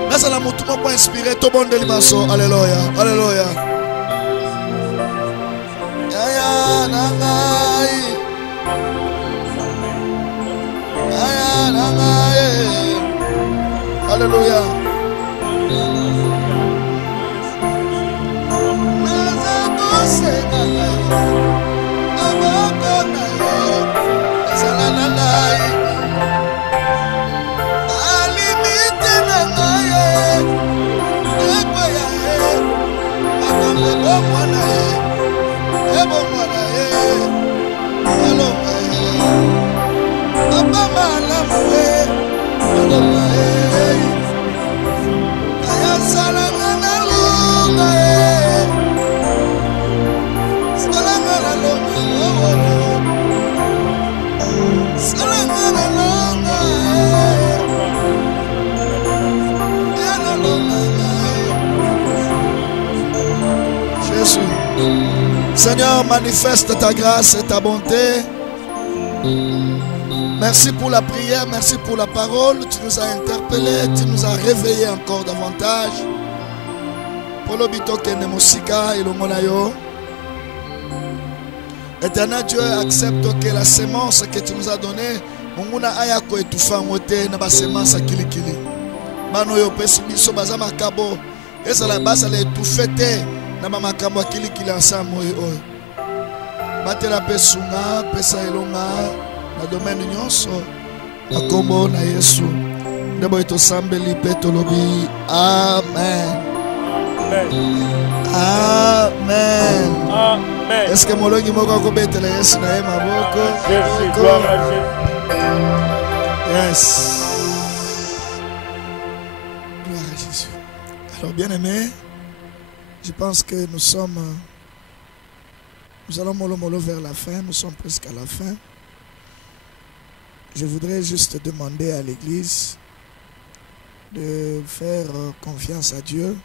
Nazala mutu moko inspiré. Tobondeli maso. Alléluia. Alléluia. Aya nangai. Aya nangai. Alléluia. Seigneur, manifeste ta grâce et ta bonté. Merci pour la prière, merci pour la parole. Tu nous as interpellés, tu nous as réveillés encore davantage. Éternel Dieu, accepte que la sémence que tu nous as donnée, monguna ayako etufa ngote na ba sémence kilikili. Bano yo pesi biso bazama kabo. Esa la basa le etufete na ba makambo kilikili ensemble oyo. Batela pesunga, pesa elonga na domaine nyonso. Na kombo na Yesu. Ndebo eto sambeli petolobi. Amen. Amen. Amen. Est-ce que molongi moko ko betela Yesu na ye maboko? Jésus, gloire à Jésus. Yes. Gloire à Jésus. Alors bien aimé, je pense que nous allons mollo vers la fin, nous sommes presque à la fin. Je voudrais juste demander à l'église de faire confiance à Dieu.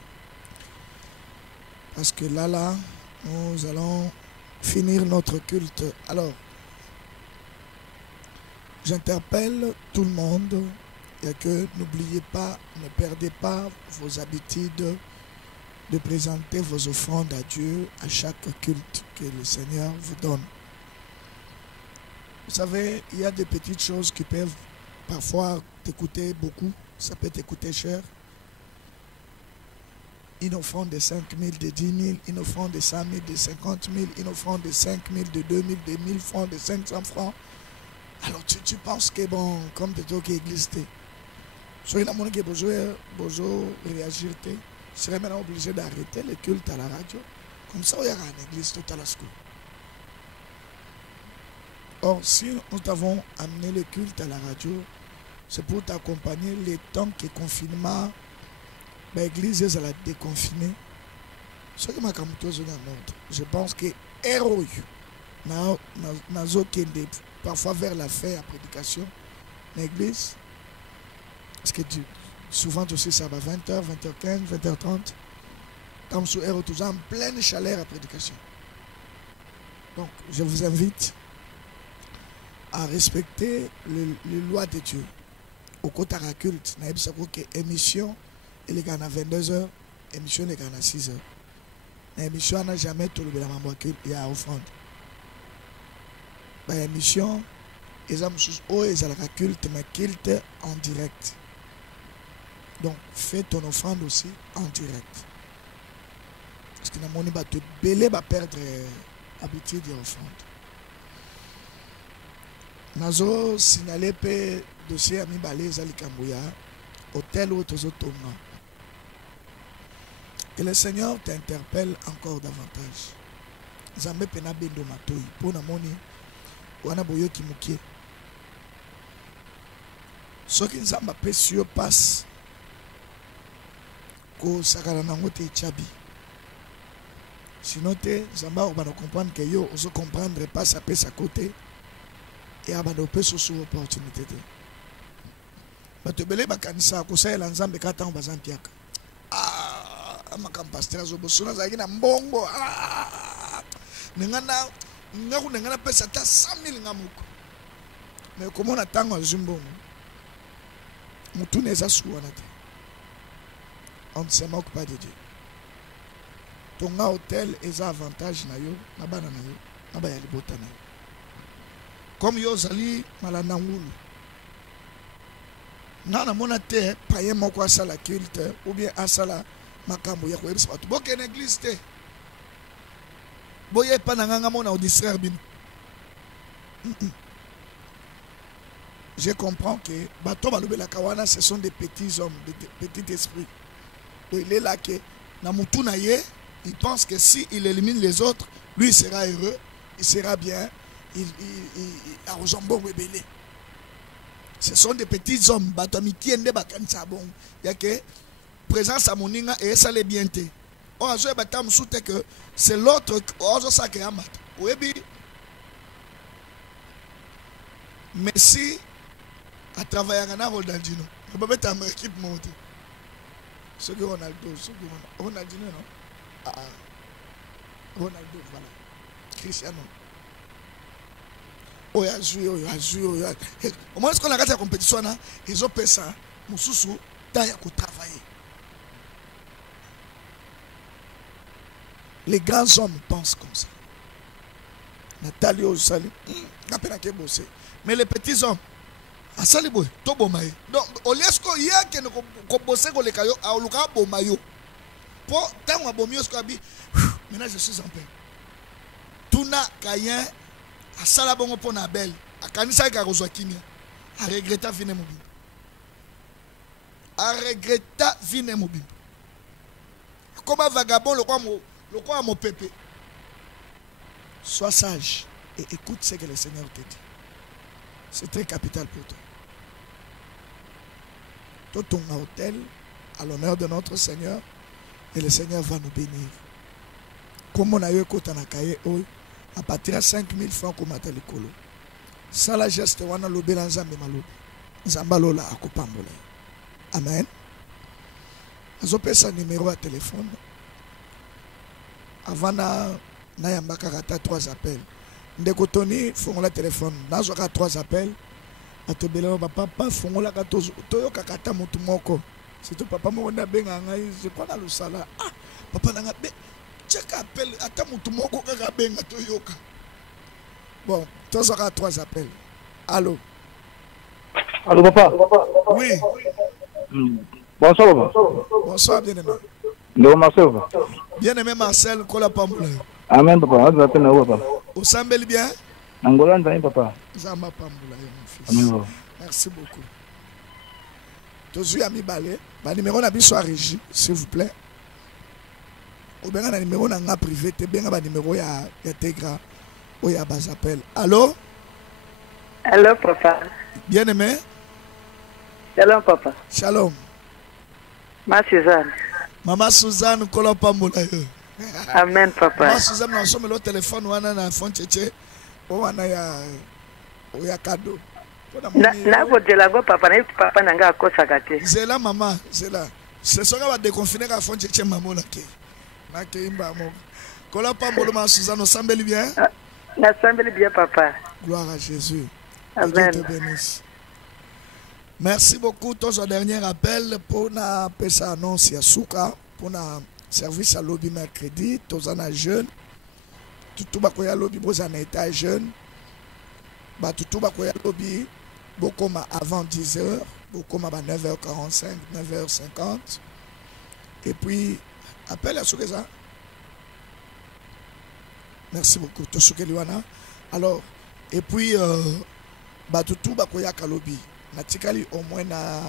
Parce que là, nous allons finir notre culte. Alors, j'interpelle tout le monde et que n'oubliez pas, ne perdez pas vos habitudes de présenter vos offrandes à Dieu à chaque culte que le Seigneur vous donne. Vous savez, il y a des petites choses qui peuvent parfois t'écouter beaucoup, ça peut t'écouter cher. Une offrande de 5 000, de 10 000, une offrande de 100 000, de 50 000, une offrande de 5 000, de 2 000, de 1000 francs, de 500 francs. Alors tu penses que bon, comme tu es qui église, si tu as besoin réagir, tu serais maintenant obligé d'arrêter le culte à la radio. Comme ça, il y aura une église tout à la secours. Or, si nous t'avons amené le culte à la radio, c'est pour t'accompagner les temps que confinement. L'église est déconfinée. Ce que je pense que héros parfois vers la fin de la prédication, l'église, parce que souvent aussi ça va 20h, 20h15, 20h30, comme sur héros toujours en pleine chaleur à la prédication. Donc je vous invite à respecter les lois de Dieu. Au côté de la culte, nous avons une émission. Il est à 22h, l'émission est à 6h. L'émission n'a jamais tout le monde il y a offrande. L'émission, ils ont la culte, mais culte en direct. Donc, fais ton offrande aussi en direct. Parce que dans mon va te belé va perdre l'habitude de l'offrande. Nazo signalé pe dossier ami balé zali Kambuya, hôtel ou tozo toma. Que le Seigneur t'interpelle encore davantage. Zambe pena bendo matoi. Pona moni wana boyo kimukie. Ce qui nous a sur passe. Ko sakala nango te chabi. Sinon te zamba on va comprendre que yo on se comprendre pas ça peut à côté et abando peut sous opportunité. Ba te belé ba kanisa ko sa elanzambe kata on bazampiaka. Makampasteur zobosona zaki na mbongo ningana ngaku ningana pesa ta 100 000 ngamuko mais comment on tango zumbongo mutu neza suwana te on ne se moque pas de Dieu. Ton hôtel est un avantage na yo na bana na yo na ba ya libota na yo comme yo zali malana ngulu na mona te paye moko asala culte ou bien asala makambo ya koyebisa bato bokende église te boye pa na nganga mona odistraire bino. Je comprends que bato balobelaka wana ce sont des petits hommes, des petits esprits. Donc il est là que na mutu na ye il pense que si il élimine les autres, lui il sera heureux, il sera bien, a rejoint Webele. Ce sont des petits hommes, Batamiki Ende Bakansabon. Il y a que présence à Moninga et ça les bien. On a joué Batam soute que c'est l'autre qui a sacré à mat. Oui, Messi a travaillé à Ronaldinho. On peut mettre une équipe montée. Ce que Ronaldo, Ronaldinho, non? Ah, Ronaldo, voilà. Cristiano. Oh, il a joué. Au moins, ce qu'on a regardé la compétition, ils ont fait ça. Moussoussou, il a travaillé. Les grands hommes pensent comme ça. Nathalie Osali, mais les petits hommes, à Saliboy, Tobomaye. Donc, au lieu de il y a qui ne bosse avec les cailloux, à Oluka Bomayo. Pour tant que Bomio Squabi, maintenant je suis en paix. Tuna Kayen, à Salabongo Ponabel, à Kanisa Garozakini, à regretter Vinemobi. À regretter Vinemobi. Comme un vagabond, le quoi mon pépé. Sois sage et écoute ce que le Seigneur te dit. C'est très capital pour toi. Tout ton hôtel à l'honneur de notre Seigneur et le Seigneur va nous bénir. Comme on a eu à partir de 5 000 francs comme à Talikolo. Ça la geste wana lobe na nzambe malobe. Nzamba lola akopambola. Amen. Azopesa numéro à téléphone. Avant na yambaka kata 3 appels. Ndeko Tony fongola téléphone. Nazoka 3 appels. Atobela papa fongola kato toyoka kata mutu moko. Surtout papa mo na benga ngai je crois na lusala. Ah papa na ngabe check appel ata mutu moko kaka benga toyoka. Bon, tozoka 3 appels. Allô. Allô papa. Oui. Bonsoir papa. Bonsoir bien-aimé. Ndeko Marcel. Bien-aimé Marcel Kola Pamboula. Amen papa, on va tenir papa. Au sambeli bien? Angola nzai papa. Zama Pamboula mon fils. Amen. Merci beaucoup. Tozu ami balé, ba numéro na biso à régie s'il vous plaît. Ou bien na numéro na nga privé te bien ba numéro ya Tegra ou ya bas appel. Allô? Allô papa. Bien-aimé? Shalom papa. Shalom. Ma Suzanne. Maman Suzanne Kola Pamboula. Amen papa. Maman Suzanne na somme le téléphone wana na fond tchétché. O wana ya cadeau. Na vodela go papa na papa nanga akosa te. C'est là maman, c'est là. Ce sera va déconfiner ka fond tchétché maman na ke. Na ke imba mo. Kola Pamboula ma Suzanne on sambeli bien? Na sambeli bien papa. Gloire à Jésus. Amen. Que Dieu te bénisse. Merci beaucoup. Ton dernier appel pour na pesa annonce ya Souka pour na service à lobby mercredi. Tozana jeune. Tout bakoya lobby bozana état jeune. Ba tout bakoya lobby bokoma avant 10h, bokoma ba 9h45, 9h50. Et puis appel à Soukeza. Merci beaucoup. Tosoukeliwana. Alors et puis ba tout bakoya kalobi. Natikali au moins na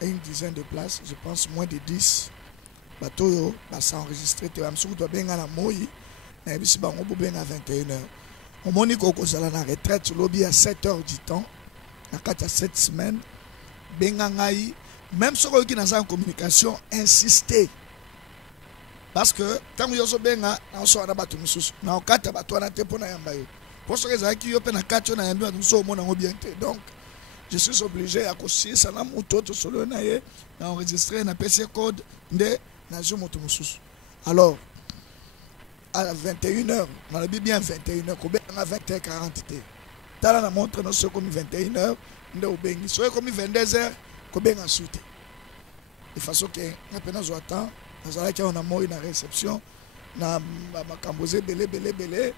une dizaine de places, je pense moins de 10. Bateau va s'enregistrer. Tu vas me souvenir bien à la moï. Mais si on va bien à 21h. On m'a dit qu'on s'allait en retraite sur lobby à 7h du temps. Il y a 7 semaines. Même si on est en communication, insister. Parce que quand on est bien, on est en bateau. On est en bateau. On est en bateau. Pour ce qui est qui est en bateau, on est en bateau. Donc, je suis obligé à cocher ça là mon tout solo na enregistrer na PC code de na jomoto mususu. Alors à 21h, on a bien 21h, ko ben à 20h40. Tala na montre no so comme 21h, nde obengi. So comme 22h, ko ben a suite. De façon que na pena zo attend, na zala ki on a moi na réception na makamboze belé.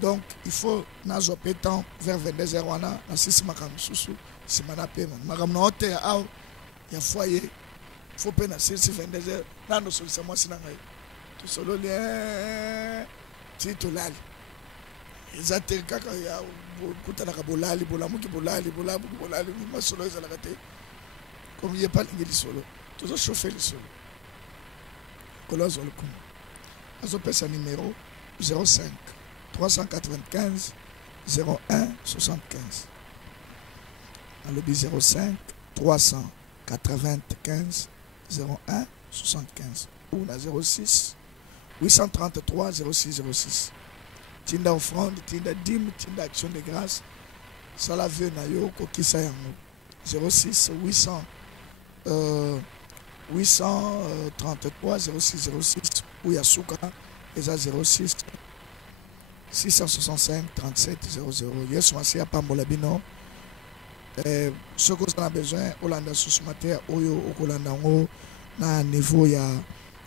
Donc il faut na zo pétant vers 22h wana na sisi makamsusu. Si je suis en hôtel, il y a foyer. Il faut pas passer 22h. Là, nous sommes moi, c'est tout solo lien. Tu te l'as. Ils ont été quand il y a bolali, solo, ils ont raté. Comme il n'y a pas de solo. Tout ça chauffer le solo. azopesa numéro 05 395 01 75. Alobi 05 395 01 75 ou la 06 833 06 06. Tinda offrande, tinda dîme, tinda action de grâce. Ça la veut na yo kokisa yango. 06 833 06 06 ou Yasuka eza 06 665 37 00. Yesu masi ya pambola bino. Ce que vous avez besoin, Olanda Sousmater, Oyo Okolanda ngo na niveau ya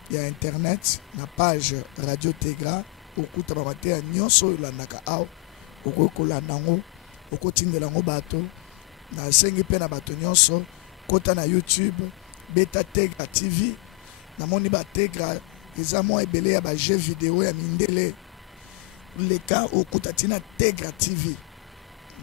internet, na page Radio Tegra, okuta bamatea nyonso Olandaka aw, Okolanda ngo, okotindela ngo bato, na sengi pe na bato nyonso, kota na YouTube, Beta Tegra TV, na moni ba Tegra, eza mwa ebele ya ba jeu vidéo ya mindele, leka okuta tina Tegra TV,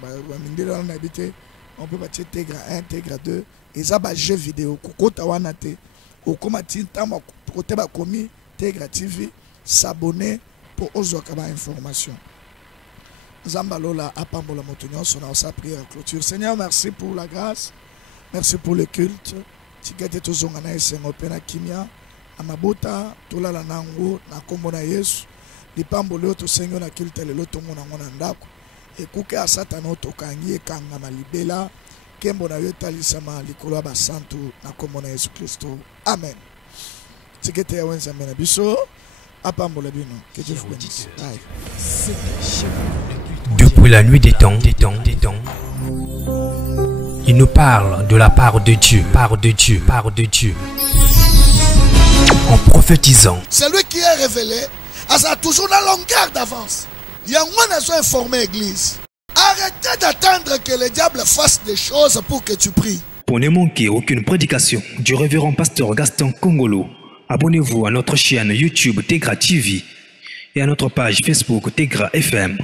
ba mindele wana habite. On peut battre Tegra 1, Tegra 2, et ça va jeu vidéo. Kota wanate, au comati tama côté ba komi Tegra TV, s'abonner pour ozoka ba information. Zambalola apambola motonyon son sa prière à clôture. Seigneur, merci pour la grâce, merci pour le culte. Tigate tozonga na esengo pena kimia, amabota tolala nango na kombo na Yesu. Lipambolo to sengo na culte le lotongo na ngona ndako. Ekuke a Satan otokangi ekanga malibela kembo na yotalisama likolo ba santu na kombo na Yesu Kristo. Amen. Tikete ya wenza mena biso apambola bino. Que Dieu vous bénisse. Depuis la nuit des temps, il nous parle de la part de Dieu, en prophétisant. Celui qui est révélé a toujours la longueur d'avance. Il y a moins besoin d'informer l'église. Arrêtez d'attendre que le diable fasse des choses pour que tu pries. Pour ne manquer aucune prédication du révérend pasteur Gaston Kongolo, abonnez-vous à notre chaîne YouTube Tegra TV et à notre page Facebook Tegra FM.